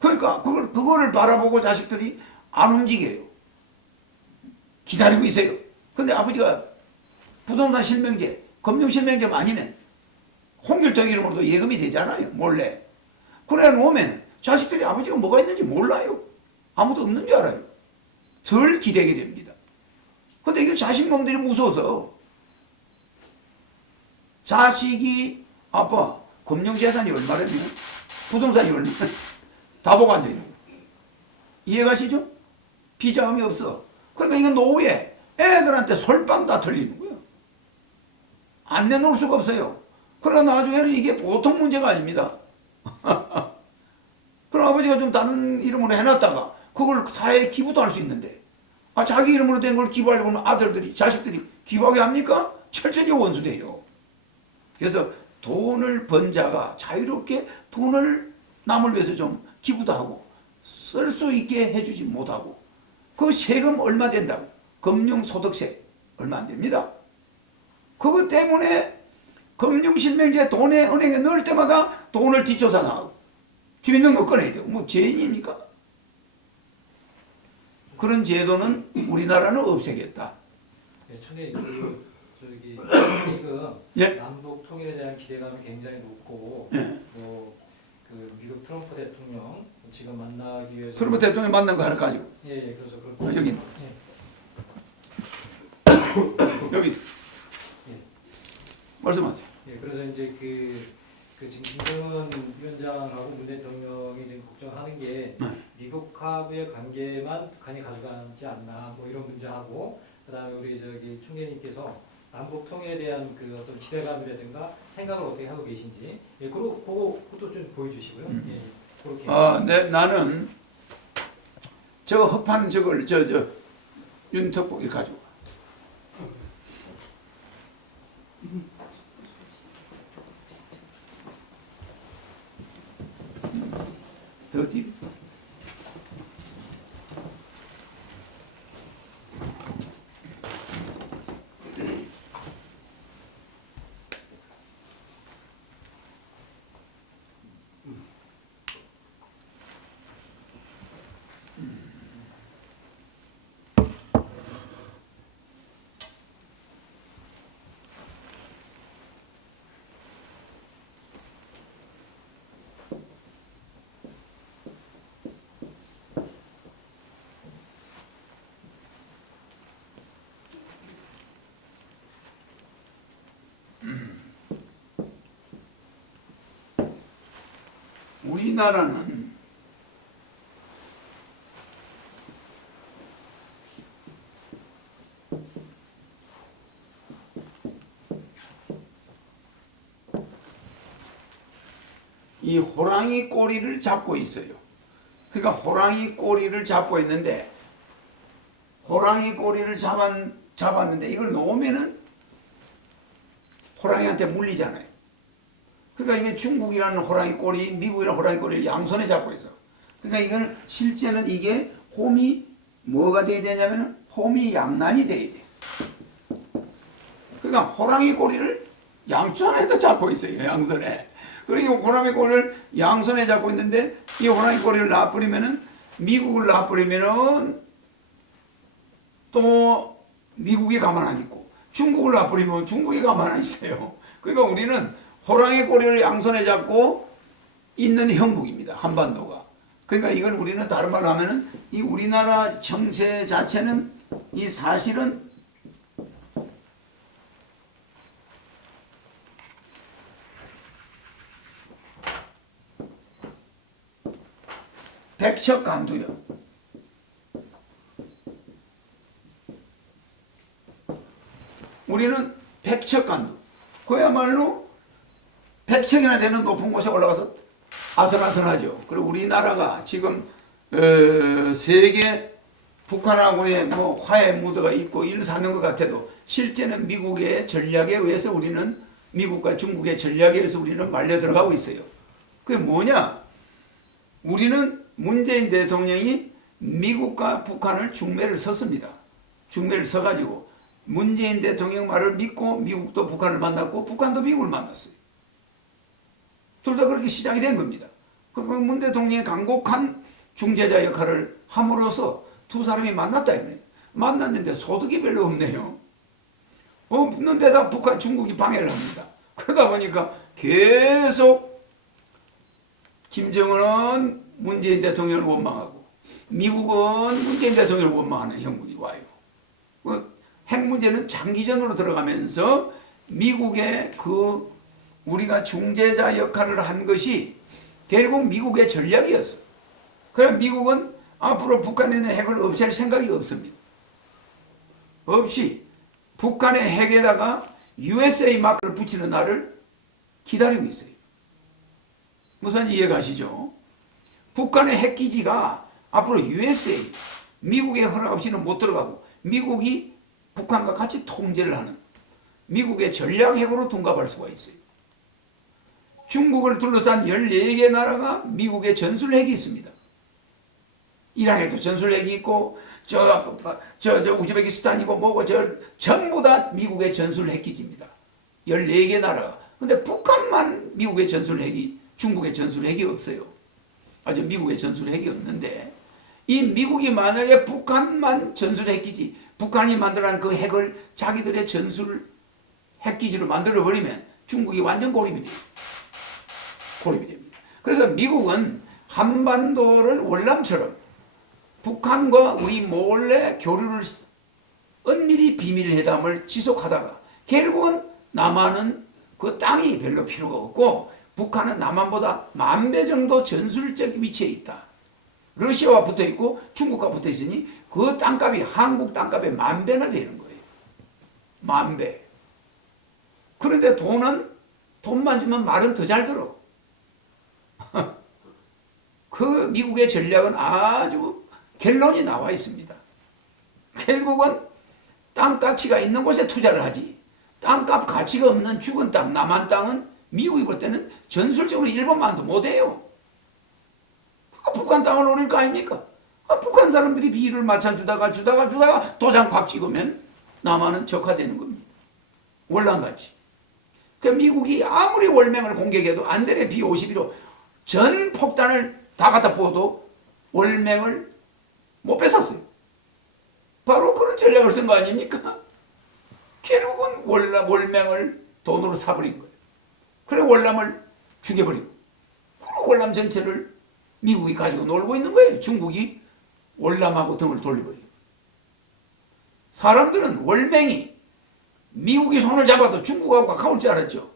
그러니까 그거를 바라보고 자식들이 안 움직여요. 기다리고 있어요. 근데 아버지가 부동산 실명제, 금융 실명제만 아니면 홍길동 이름으로도 예금이 되잖아요. 몰래. 그래 놓으면 자식들이 아버지가 뭐가 있는지 몰라요. 아무도 없는 줄 알아요. 덜 기대게 됩니다. 근데 이게 자식 놈들이 무서워서 자식이 아빠 금융재산이 얼마라며? 부동산이 얼마? 다 보고 앉아있는 거예요. 이해가시죠? 비자금이 없어. 그러니까 이건 노예. 애들한테 솔빵 다 털리는 거예요. 안 내놓을 수가 없어요. 그러나 나중에는 이게 보통 문제가 아닙니다. 그럼 아버지가 좀 다른 이름으로 해놨다가 그걸 사회에 기부도 할 수 있는데 자기 이름으로 된 걸 기부하려고 하면 아들들이 자식들이 기부하게 합니까? 철저히 원수돼요. 그래서 돈을 번 자가 자유롭게 돈을 남을 위해서 좀 기부도 하고 쓸 수 있게 해주지 못하고 그 세금 얼마 된다고 금융소득세 얼마 안 됩니다. 그것 때문에 금융실명제 돈에 은행에 넣을 때마다 돈을 뒷조사 나가고 집 있는 거 꺼내야 되고 뭐 죄인입니까? 그런 제도는 우리나라는 없애겠다. 네, 총리 저기 지금 예? 남북 통일에 대한 기대감이 굉장히 높고 예. 그 미국 트럼프 대통령 지금 만나기 위해서 트럼프 대통령 만난 거 하나 가지고 예, 그래서 그렇고 여기 예, 여기 있어. 예. 말씀하세요. 예, 그래서 이제 그 지금 김정은 위원장하고 문 대통령이 지금 걱정하는 게 미국하고의 관계만 북한이 가져가지 않나 뭐 이런 문제하고 그다음에 우리 저기 총재님께서 남북 통일에 대한 그 어떤 기대감이라든가 생각을 어떻게 하고 계신지 예, 그것도 좀 보여주시고요. 예, 그렇게. 나는 저 흑판 저걸 저 윤턱복 이렇게 가지고 더 뒤로. 우리나라는 이 호랑이 꼬리를 잡고 있어요. 그러니까 호랑이 꼬리를 잡고 있는데 호랑이 꼬리를 잡았는데 이걸 놓으면은 호랑이한테 물리잖아요. 그러니까 이게 중국이라는 호랑이 꼬리, 미국이라는 호랑이 꼬리를 양손에 잡고 있어. 그러니까 이건 실제는 이게 홈이 뭐가 돼야 되냐면은 홈이 양난이 돼야 돼. 그러니까 호랑이 꼬리를 양손에다 잡고 있어요. 양손에. 그리고 호랑이 꼬리를 양손에 잡고 있는데 이 호랑이 꼬리를 놔버리면은 미국을 놔버리면은 또 미국이 가만 안 있고 중국을 놔버리면 중국이 가만 안 있어요. 그러니까 우리는 호랑이 꼬리를 양손에 잡고 있는 형국입니다. 한반도가. 그러니까 이걸 우리는 다른 말로 하면은 이 우리나라 정세 자체는 이 사실은 백척간두요. 우리는 백척간두. 그야말로 100층이나 되는 높은 곳에 올라가서 아슬아슬하죠. 그리고 우리나라가 지금 세계 북한하고의 뭐 화해 무드가 있고 이를 사는 것 같아도 실제는 미국의 전략에 의해서 우리는 미국과 중국의 전략에 의해서 우리는 말려 들어가고 있어요. 그게 뭐냐? 우리는 문재인 대통령이 미국과 북한을 중매를 섰습니다. 중매를 서가지고 문재인 대통령 말을 믿고 미국도 북한을 만났고 북한도 미국을 만났어요. 둘 다 그렇게 시작이 된 겁니다. 그러니까 문 대통령이 강곡한 중재자 역할을 함으로써 두 사람이 만났다 이거예요. 만났는데 소득이 별로 없네요. 없는 데다 북한, 중국이 방해를 합니다. 그러다 보니까 계속 김정은은 문재인 대통령을 원망하고 미국은 문재인 대통령을 원망하는 형국이 와요. 핵 문제는 장기전으로 들어가면서 미국의 우리가 중재자 역할을 한 것이 결국 미국의 전략이었어. 그래서 미국은 앞으로 북한에 있는 핵을 없앨 생각이 없습니다. 없이 북한의 핵에다가 USA 마크를 붙이는 날을 기다리고 있어요. 무슨 이해가시죠? 북한의 핵기지가 앞으로 USA, 미국의 허락 없이는 못 들어가고 미국이 북한과 같이 통제를 하는 미국의 전략핵으로 둔갑할 수가 있어요. 중국을 둘러싼 14개 나라가 미국의 전술핵이 있습니다. 이란에도 전술핵이 있고 우즈베키스탄이고 뭐고 전부 다 미국의 전술핵기지입니다. 14개 나라가. 근데 북한만 미국의 전술핵이 중국의 전술핵이 없어요. 아직 미국의 전술핵이 없는데 이 미국이 만약에 북한만 전술핵기지 북한이 만들어낸 그 핵을 자기들의 전술핵기지로 만들어버리면 중국이 완전 고립이 돼요. 고립이 됩니다. 그래서 미국은 한반도를 월남처럼 북한과 우리 몰래 교류를 은밀히 비밀회담을 지속하다가 결국은 남한은 그 땅이 별로 필요가 없고 북한은 남한보다 10,000배 정도 전술적 위치에 있다. 러시아와 붙어 있고 중국과 붙어 있으니 그 땅값이 한국 땅값의 10,000배나 되는 거예요. 10,000배. 그런데 돈만 주면 말은 더 잘 들어. 그 미국의 전략은 아주 결론이 나와 있습니다. 결국은 땅 가치가 있는 곳에 투자를 하지. 땅값 가치가 없는 죽은 땅, 남한 땅은 미국이 볼 때는 전술적으로 일본만도 못해요. 북한 땅을 노릴 거 아닙니까? 북한 사람들이 비율을 맞춰주다가 도장 콱 찍으면 남한은 적화되는 겁니다. 월남같이. 그러니까 미국이 아무리 월맹을 공격해도 안 되네 B-52로 전 폭탄을 다 갖다 부어도 월맹을 못 뺏었어요. 바로 그런 전략을 쓴 거 아닙니까? 결국은 월맹을 돈으로 사버린 거예요. 그래 월남을 죽여버리고 그래 월남 전체를 미국이 가지고 놀고 있는 거예요. 중국이 월남하고 등을 돌려버리고. 사람들은 월맹이 미국이 손을 잡아도 중국하고 가까울 줄 알았죠.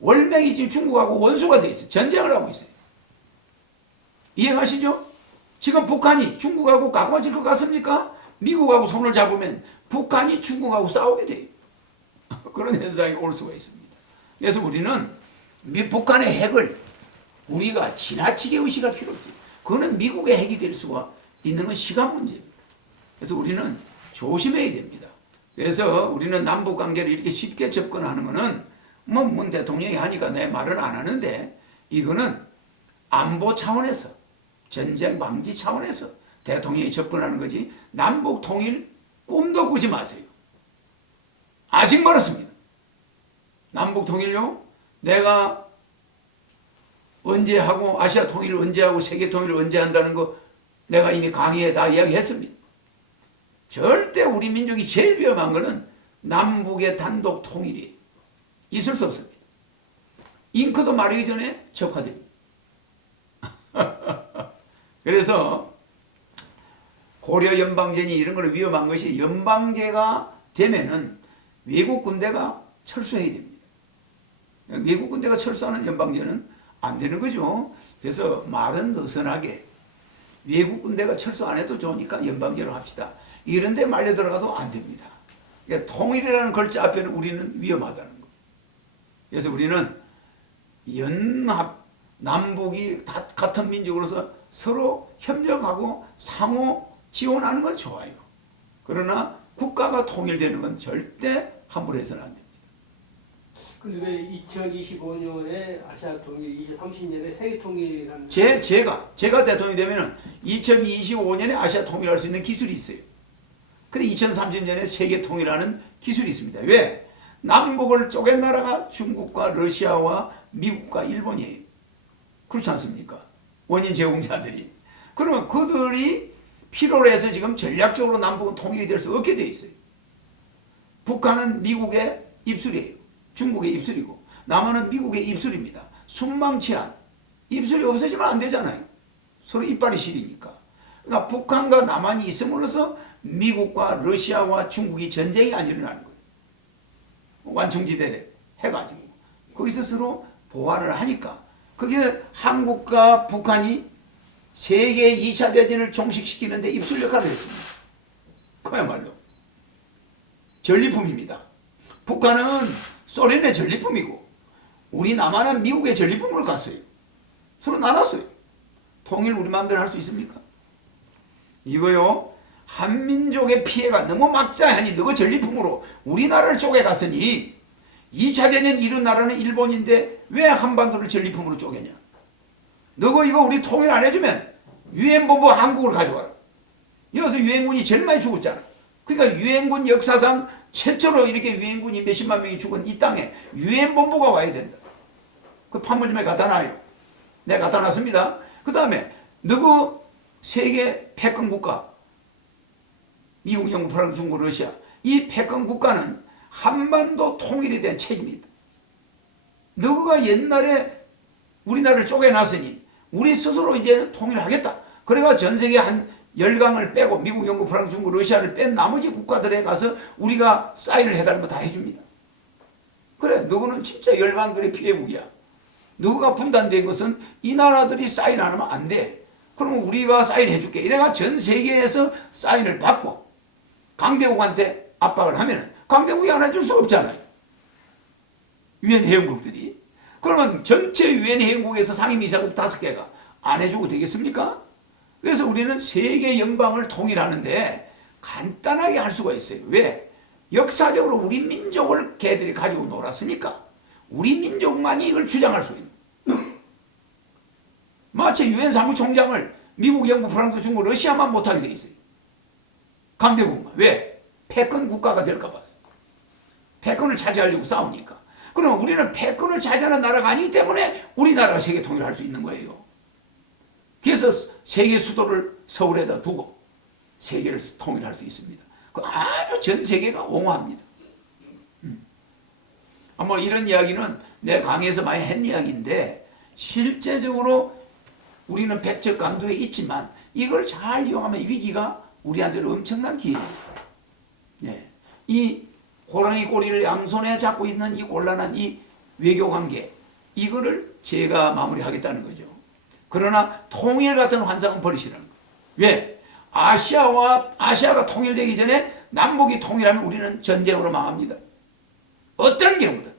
월맹이 지금 중국하고 원수가 돼 있어요. 전쟁을 하고 있어요. 이해가시죠? 지금 북한이 중국하고 가까워질 것 같습니까? 미국하고 손을 잡으면 북한이 중국하고 싸우게 돼요. 그런 현상이 올 수가 있습니다. 그래서 우리는 북한의 핵을 우리가 지나치게 의식할 필요 없어요. 그거는 미국의 핵이 될 수가 있는 건 시간 문제입니다. 그래서 우리는 조심해야 됩니다. 그래서 우리는 남북 관계를 이렇게 쉽게 접근하는 거는 문 대통령이 하니까 내 말은 안 하는데 이거는 안보 차원에서 전쟁 방지 차원에서 대통령이 접근하는 거지 남북 통일 꿈도 꾸지 마세요. 아직 멀었습니다. 남북 통일요? 내가 언제 하고 아시아 통일을 언제 하고 세계 통일을 언제 한다는 거 내가 이미 강의에 다 이야기했습니다. 절대 우리 민족이 제일 위험한 거는 남북의 단독 통일이 있을 수 없습니다. 잉크도 마르기 전에 적화됩니다. 그래서 고려 연방제니 이런 거는 위험한 것이 연방제가 되면은 외국 군대가 철수해야 됩니다. 외국 군대가 철수하는 연방제는 안 되는 거죠. 그래서 말은 느슨하게 외국 군대가 철수 안 해도 좋으니까 연방제로 합시다. 이런 데 말려 들어가도 안 됩니다. 그러니까 통일이라는 글자 앞에는 우리는 위험하다는 거. 그래서 우리는 연합, 남북이 다 같은 민족으로서 서로 협력하고 상호 지원하는 건 좋아요. 그러나 국가가 통일되는 건 절대 함부로 해서는 안 됩니다. 근데 왜 2025년에 아시아 통일, 2030년에 세계 통일이라는 제가 대통령이 되면은 2025년에 아시아 통일할 수 있는 기술이 있어요. 근데 2030년에 세계 통일하는 기술이 있습니다. 왜? 남북을 쪼갠 나라가 중국과 러시아와 미국과 일본이에요. 그렇지 않습니까? 원인 제공자들이. 그러면 그들이 필요로 해서 지금 전략적으로 남북은 통일이 될 수 없게 돼 있어요. 북한은 미국의 입술이에요. 중국의 입술이고 남한은 미국의 입술입니다. 순망치한 입술이 없어지면 안 되잖아요. 서로 이빨이 시리니까. 그러니까 북한과 남한이 있음으로써 미국과 러시아와 중국이 전쟁이 안 일어나는 거예요. 완충지대래. 해가지고 거기서 서로 보완을 하니까 그게 한국과 북한이 세계 2차 대전을 종식시키는데 입술 역할을 했습니다. 그야말로 전리품입니다. 북한은 소련의 전리품이고 우리 남한은 미국의 전리품으로 갔어요. 서로 나눴어요. 통일 우리 마음대로 할 수 있습니까? 이거요, 한민족의 피해가 너무 막자하니 너가 전리품으로 우리나라를 쪼개갔으니 2차 대전 이룬 나라는 일본인데 왜 한반도를 전리품으로 쪼개냐? 너가 이거 우리 통일 안 해주면 유엔본부 한국을 가져와라. 여기서 유엔군이 제일 많이 죽었잖아. 그러니까 유엔군 역사상 최초로 이렇게 유엔군이 몇십만 명이 죽은 이 땅에 유엔본부가 와야 된다. 그 판문점에 갖다 놔요. 내가 갖다 놨습니다. 그 다음에 너그 세계 패권 국가 미국, 영국, 프랑스, 중국, 러시아 이 패권 국가는 한반도 통일에 대한 책임이다. 너가 옛날에 우리나라를 쪼개놨으니 우리 스스로 이제는 통일하겠다. 그래가 전 세계 한 10강을 빼고 미국, 영국, 프랑스, 중국, 러시아를 뺀 나머지 국가들에 가서 우리가 사인을 해달라면 다 해줍니다. 그래, 너는 진짜 10강들의 피해국이야. 너가 분단된 것은 이 나라들이 사인 안 하면 안 돼. 그러면 우리가 사인해줄게. 이래가 전 세계에서 사인을 받고 강대국한테 압박을 하면은 강대국이 안 해줄 수 없잖아요. 유엔 회원국들이. 그러면 전체 유엔 회원국에서 상임이사국 5개가 안 해주고 되겠습니까? 그래서 우리는 세계 연방을 통일하는데 간단하게 할 수가 있어요. 왜? 역사적으로 우리 민족을 걔들이 가지고 놀았으니까 우리 민족만이 이걸 주장할 수 있는. 마치 유엔 사무총장을 미국, 영국, 프랑스, 중국, 러시아만 못하게 돼 있어요. 강대국만. 왜? 패권 국가가 될까 봐. 패권을 차지하려고 싸우니까. 그럼 우리는 패권을 차지하는 나라가 아니기 때문에 우리나라가 세계 통일할 수 있는 거예요. 그래서 세계 수도를 서울에다 두고 세계를 통일할 수 있습니다. 아주 전 세계가 옹호합니다. 뭐 이런 이야기는 내 강의에서 많이 한 이야기인데 실제적으로 우리는 백척간두에 있지만 이걸 잘 이용하면 위기가 우리한테는 엄청난 기회입니다. 네. 이 호랑이 꼬리를 양손에 잡고 있는 이 곤란한 이 외교관계 이거를 제가 마무리하겠다는 거죠. 그러나 통일 같은 환상은 버리시라는 거예요. 왜? 아시아가 통일되기 전에 남북이 통일하면 우리는 전쟁으로 망합니다. 어떤 경우든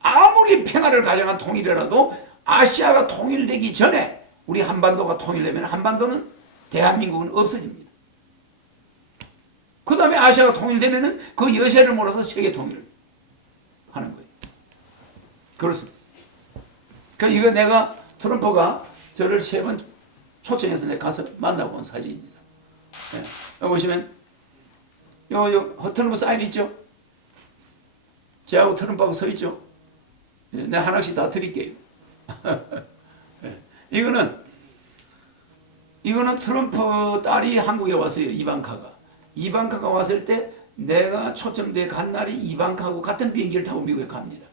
아무리 평화를 가져간 통일이라도 아시아가 통일되기 전에 우리 한반도가 통일되면 한반도는 대한민국은 없어집니다. 그 다음에 아시아가 통일되면 그 여세를 몰아서 세계 통일을 하는 거예요. 그렇습니다. 그러니까 이거 내가 트럼프가 저를 3번 초청해서 내가 가서 만나고 온 사진입니다. 네. 여기 보시면 트럼프 사인 있죠? 저하고 트럼프하고 서 있죠? 네, 내가 하나씩 다 드릴게요. 네. 이거는 트럼프 딸이 한국에 왔어요. 이방카가 왔을 때 내가 초청돼 간 날이 이방카하고 같은 비행기를 타고 미국에 갑니다.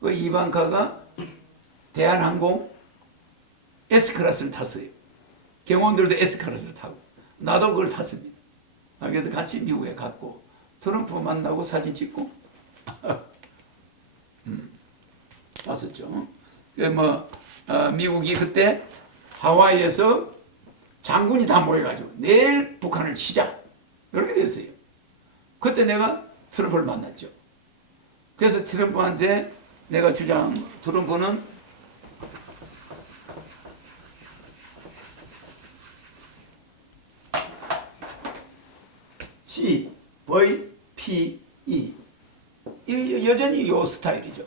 그 이방카가 대한항공 S클래스를 탔어요. 경호원들도 S클래스를 타고 나도 그걸 탔습니다. 그래서 같이 미국에 갔고 트럼프 만나고 사진 찍고 봤었죠. 미국이 그때 하와이에서 장군이 다 모여가지고 내일 북한을 치자 이렇게 됐어요. 그때 내가 트럼프를 만났죠. 그래서 트럼프한테 내가 트럼프는 CVPE 여전히 요 스타일이죠.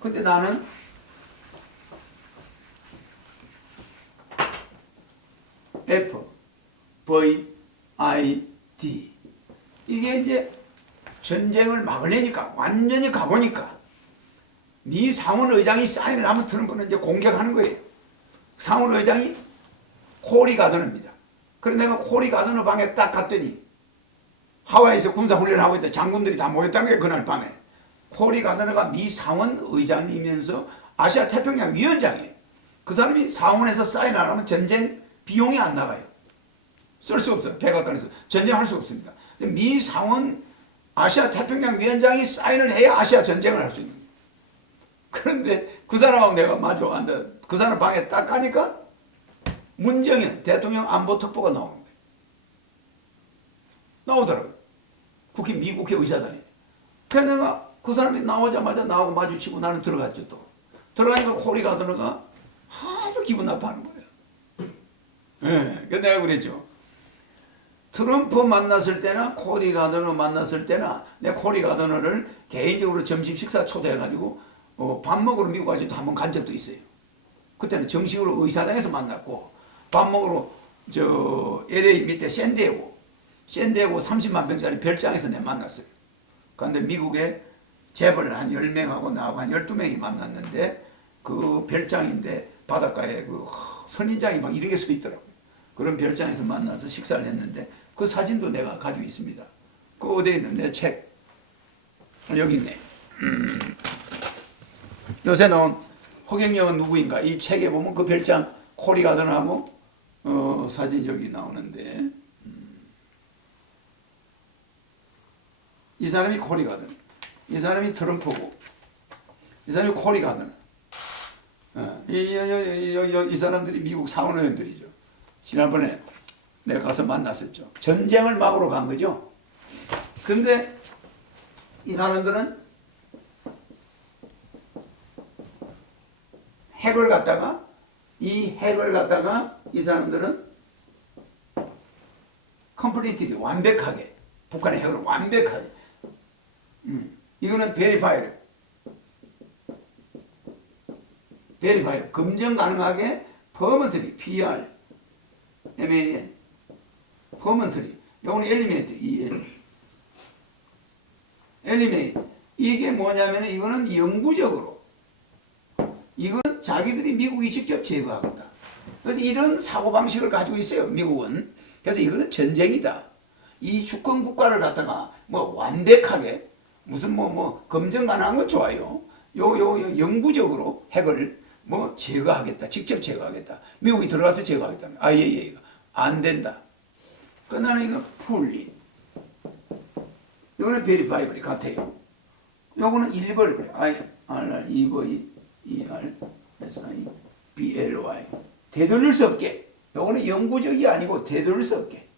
근데 나는 FVID 이게 이제 전쟁을 막으려니까 완전히 가보니까 미 상원 의장이 사인을 하면 트럼프는 이제 공격하는 거예요. 상원 의장이 코리 가드너입니다. 그래서 내가 코리 가드너 방에 딱 갔더니 하와이에서 군사훈련을 하고 있던 장군들이 다 모였다는 게 그날 밤에. 코리 가드너가 미 상원 의장이면서 아시아 태평양 위원장이에요. 그 사람이 상원에서 사인 안 하면 전쟁 비용이 안 나가요. 쓸 수 없어요. 백악관에서 전쟁할 수 없습니다. 미 상원 아시아 태평양 위원장이 사인을 해야 아시아 전쟁을 할 수 있는 거예요. 그런데 그 사람하고 내가 마주 앉아 그 사람 방에 딱 가니까 문정현 대통령 안보특보가 나오는 거예요. 나오더라고요. 미국의 의사당에. 그래서 내가 그 사람이 나오자마자 나하고 마주치고 나는 들어갔죠 또. 들어가니까 코리 가드너가 아주 기분 나빠하는 거예요. 예, 그래서 내가 그랬죠. 트럼프 만났을 때나 코리 가드너 만났을 때나 내 코리 가드너를 개인적으로 점심 식사 초대해가지고 밥 먹으러 미국 가서도 한번 간 적도 있어요. 그때는 정식으로 의사당에서 만났고 밥 먹으러 저 LA 밑에 샌디에고 30만 병짜리 별장에서 내 만났어요. 그런데 미국에 재벌 한 10명하고 나하고 한 12명이 만났는데 그 별장인데 바닷가에 그 선인장이 막 이렇게 서 있더라고요. 그런 별장에서 만나서 식사를 했는데 그 사진도 내가 가지고 있습니다. 그 어디에 있는 내 책 여기 있네. 요새 나온 허경영은 누구인가 이 책에 보면 그 별장 코리 가든하고 사진 여기 나오는데 이 사람이 코리 가든, 이 사람이 트럼프고, 이 사람이 코리 가든. 이 사람들이 미국 상원의원들이죠. 지난번에 내가 가서 만났었죠. 전쟁을 막으러 간 거죠. 근데 이 사람들은 핵을 갖다가 이 사람들은 컴플리트리 완벽하게 북한의 핵을 완벽하게 이거는 베리파이를 검증 가능하게 퍼먼트리 PR MAN 퍼먼트리 요거는 엘리메이트 엘리메이트 이게 뭐냐면 이거는 영구적으로 이건 자기들이 미국이 직접 제거하겠다. 그래서 이런 사고방식을 가지고 있어요 미국은. 그래서 이거는 전쟁이다. 이 주권 국가를 갖다가 뭐 완벽하게 무슨 뭐 검증 가능한 건 좋아요. 요 영구적으로 핵을 뭐 제거하겠다. 직접 제거하겠다. 미국이 들어가서 제거하겠다. 예. 안 된다. 끝나는 이거 풀리. 이거는 베리파이블이 같아요. 요거는 일벌 IR, ER, SI, BLY. 되돌릴 수 없게. 요거는 영구적이 아니고 되돌릴 수 없게.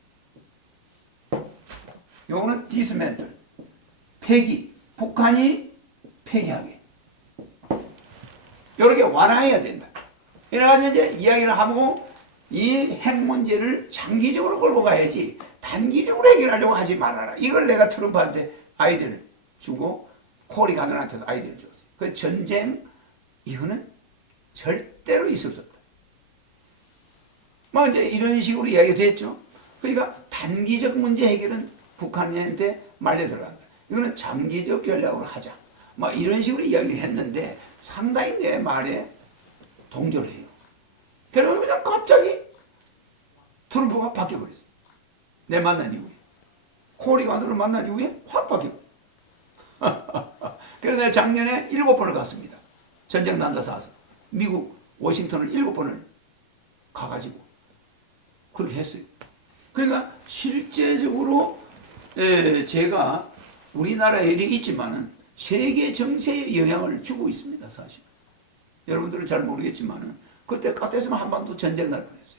요거는 디스멘틀. 폐기. 북한이 폐기하게. 이렇게 완화해야 된다. 이래가지고 이제 이야기를 하고 이 핵 문제를 장기적으로 끌고 가야지 단기적으로 해결하려고 하지 말아라. 이걸 내가 트럼프한테 아이디어를 주고 코리 가든한테도 아이디어를 줬어요. 그 전쟁 이거는 절대로 있을 수 없다. 뭐 이제 이런 식으로 이야기가 됐죠. 그러니까 단기적 문제 해결은 북한한테 말려 들어간다. 이거는 장기적 전략으로 하자. 막 이런 식으로 이야기를 했는데 상당히 내 말에 동조를 해요. 그래서 그냥 갑자기 트럼프가 바뀌어버렸어요. 내 만난 이후에. 코리 가든을 만난 이후에 확 바뀌고. 그래서 내가 작년에 7번을 갔습니다. 전쟁 난다 사서. 미국 워싱턴을 7번을 가가지고 그렇게 했어요. 그러니까 실제적으로 제가 우리나라에 일이 있지만은 세계 정세에 영향을 주고 있습니다, 사실. 여러분들은 잘 모르겠지만은 그때 같았으면 한반도 전쟁 날 뻔했어요.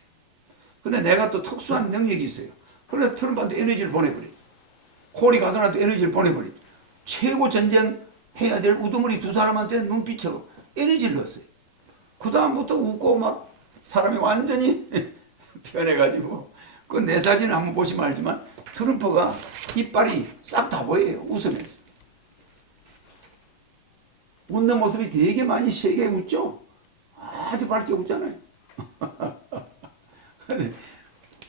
근데 내가 또 특수한 능력이 있어요. 그래서 트럼프한테 에너지를 보내버려. 코리 가든한테 에너지를 보내버려. 최고 전쟁 해야 될 우두머리 두 사람한테 눈빛으로 에너지를 넣었어요. 그 다음부터 웃고 막 사람이 완전히 변해가지고 그 내 사진을 한번 보시면 알지만 트럼프가 이빨이 싹 다 보여요. 웃으면서. 웃는 모습이 되게 많이 세게 웃죠? 아주 밝게 웃잖아요.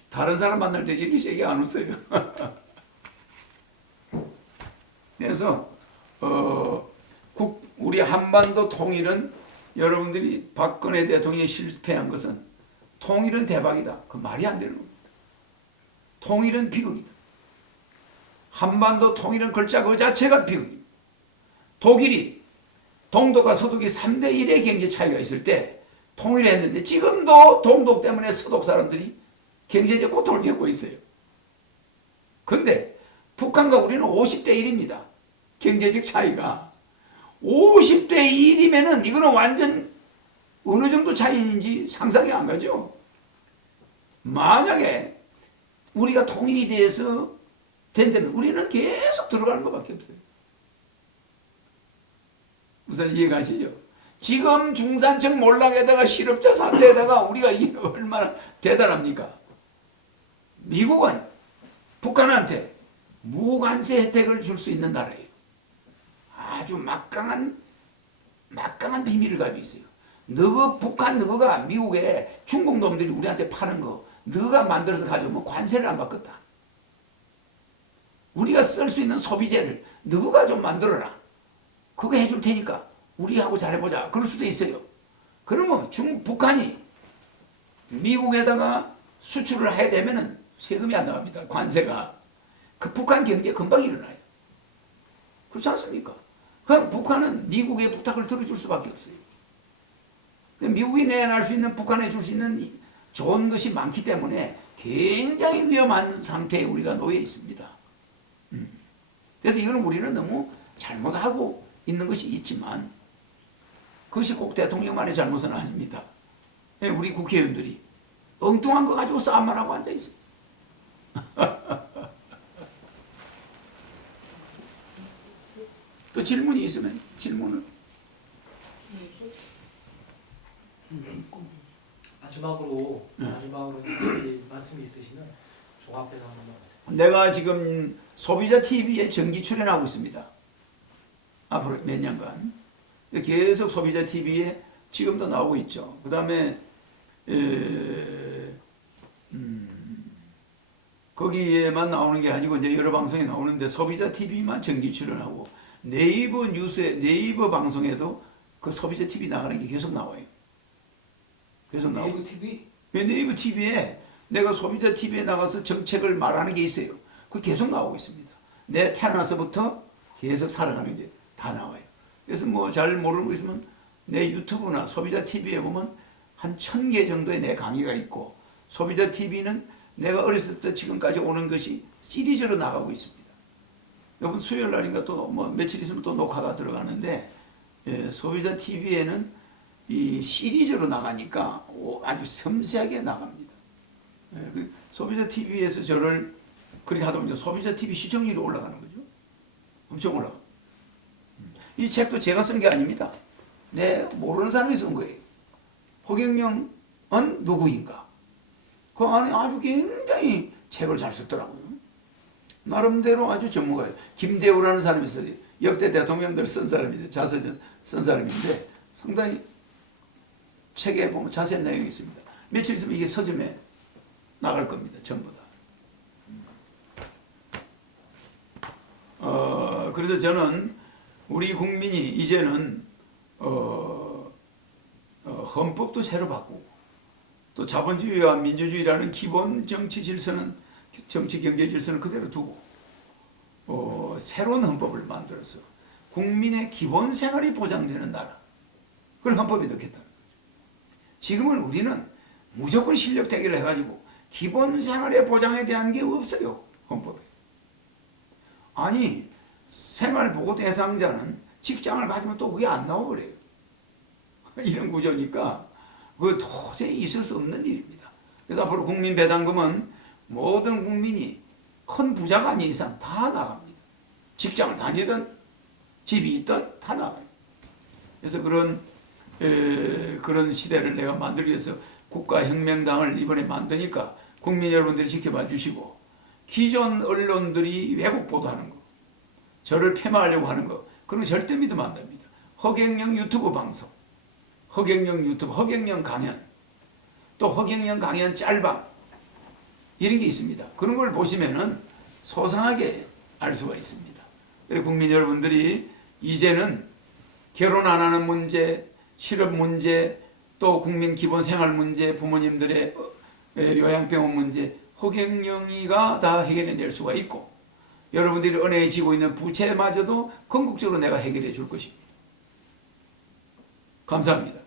다른 사람 만날 때 이렇게 세게 안 웃어요. 그래서 우리 한반도 통일은 여러분들이 박근혜 대통령이 실패한 것은 통일은 대박이다. 그 말이 안 되는 겁니다. 통일은 비극이다. 한반도 통일은 글자 그 자체가 비극입니다. 독일이 동독과 서독이 3대 1의 경제 차이가 있을 때 통일을 했는데 지금도 동독 때문에 서독 사람들이 경제적 고통을 겪고 있어요. 근데 북한과 우리는 50대 1입니다. 경제적 차이가. 50대 1이면은 이거는 완전 어느 정도 차이인지 상상이 안 가죠. 만약에 우리가 통일이 돼서 된다면 우리는 계속 들어가는 것밖에 없어요. 우선 이해가시죠? 지금 중산층 몰락에다가 실업자 사태에다가 우리가 이게 얼마나 대단합니까? 미국은 북한한테 무관세 혜택을 줄 수 있는 나라예요. 아주 막강한 비밀을 가지고 있어요. 너가 미국에 중국 놈들이 우리한테 파는 거 너가 만들어서 가져오면 관세를 안 받겠다. 우리가 쓸 수 있는 소비재를 너가 좀 만들어라. 그거 해줄 테니까 우리하고 잘해보자. 그럴 수도 있어요. 그러면 북한이 미국에다가 수출을 해야 되면은 세금이 안 나갑니다. 관세가. 그 북한 경제 금방 일어나요. 그렇지 않습니까? 그럼 북한은 미국의 부탁을 들어줄 수밖에 없어요. 미국이 내놔할 수 있는, 북한에 줄 수 있는 좋은 것이 많기 때문에 굉장히 위험한 상태에 우리가 놓여 있습니다. 그래서 이거는 우리는 너무 잘못하고 있는 것이 있지만 그것이 꼭 대통령만의 잘못은 아닙니다. 우리 국회의원들이 엉뚱한 거 가지고 싸움만 하고 앉아있어요. 또 질문이 있으면 질문을. 마지막으로 말씀이 있으시면 종합해서 한번 하세요. 내가 지금 소비자 TV에 정기 출연하고 있습니다. 앞으로 몇 년간 계속 소비자 TV에 지금도 나오고 있죠. 그 다음에 거기에만 나오는 게 아니고 이제 여러 방송에 나오는데 소비자 TV만 정기 출연하고 네이버 뉴스에 네이버 방송에도 그 소비자 TV 나가는 게 계속 나와요. 계속 나오고. 네이버 TV? 네이버 TV에 내가 소비자 TV에 나가서 정책을 말하는 게 있어요. 그 계속 나오고 있습니다. 내 태어나서부터 계속 살아가는 게 다 나와요. 그래서 뭐 잘 모르는 거 있으면 내 유튜브나 소비자 TV에 보면 한 1000개 정도의 내 강의가 있고 소비자 TV는 내가 어렸을 때 지금까지 오는 것이 시리즈로 나가고 있습니다. 이번 수요일 날인가 또 뭐 며칠 있으면 또 녹화가 들어가는데 소비자 TV에는 이 시리즈로 나가니까 아주 섬세하게 나갑니다. 소비자 TV에서 저를 그렇게 하다 보니까 소비자 TV 시청률이 올라가는 거죠. 엄청 올라가. 이 책도 제가 쓴 게 아닙니다. 모르는 사람이 쓴 거예요. 허경영은 누구인가? 그 안에 아주 굉장히 책을 잘 썼더라고요. 나름대로 아주 전문가예요. 김대우라는 사람이 있어요. 역대 대통령들 쓴 사람인데, 자서전 쓴 사람인데 상당히 책에 보면 자세한 내용이 있습니다. 며칠 있으면 이게 서점에 나갈 겁니다. 전부 다. 그래서 저는 우리 국민이 이제는 헌법도 새로 바꾸고 또 자본주의와 민주주의라는 기본 정치 질서는 정치 경제 질서는 그대로 두고 새로운 헌법을 만들어서 국민의 기본 생활이 보장되는 나라, 그걸 헌법에 넣겠다는 거죠. 지금은 우리는 무조건 실력 대결을 해가지고 기본 생활의 보장에 대한 게 없어요. 헌법에. 아니 생활보호 대상자는 직장을 가지면 또 그게 안 나와버려요. 이런 구조니까 그거 도저히 있을 수 없는 일입니다. 그래서 앞으로 국민배당금은 모든 국민이 큰 부자가 아닌 이상 다 나갑니다. 직장을 다니든 집이 있든 다 나가요. 그래서 그런 시대를 내가 만들기 위해서 국가혁명당을 이번에 만드니까 국민 여러분들이 지켜봐 주시고 기존 언론들이 왜곡 보도하는 거, 저를 폄하하려고 하는 거, 그런 거 절대 믿으면 안 됩니다. 허경영 유튜브 방송, 허경영 유튜브, 허경영 강연, 또 허경영 강연 짤방 이런 게 있습니다. 그런 걸 보시면은 소상하게 알 수가 있습니다. 그래서 국민 여러분들이 이제는 결혼 안 하는 문제, 실업 문제, 또 국민 기본 생활 문제, 부모님들의 요양병원 문제, 허경영이가 다 해결해낼 수가 있고 여러분들이 은혜에 지고 있는 부채마저도 건국적으로 내가 해결해 줄 것입니다. 감사합니다.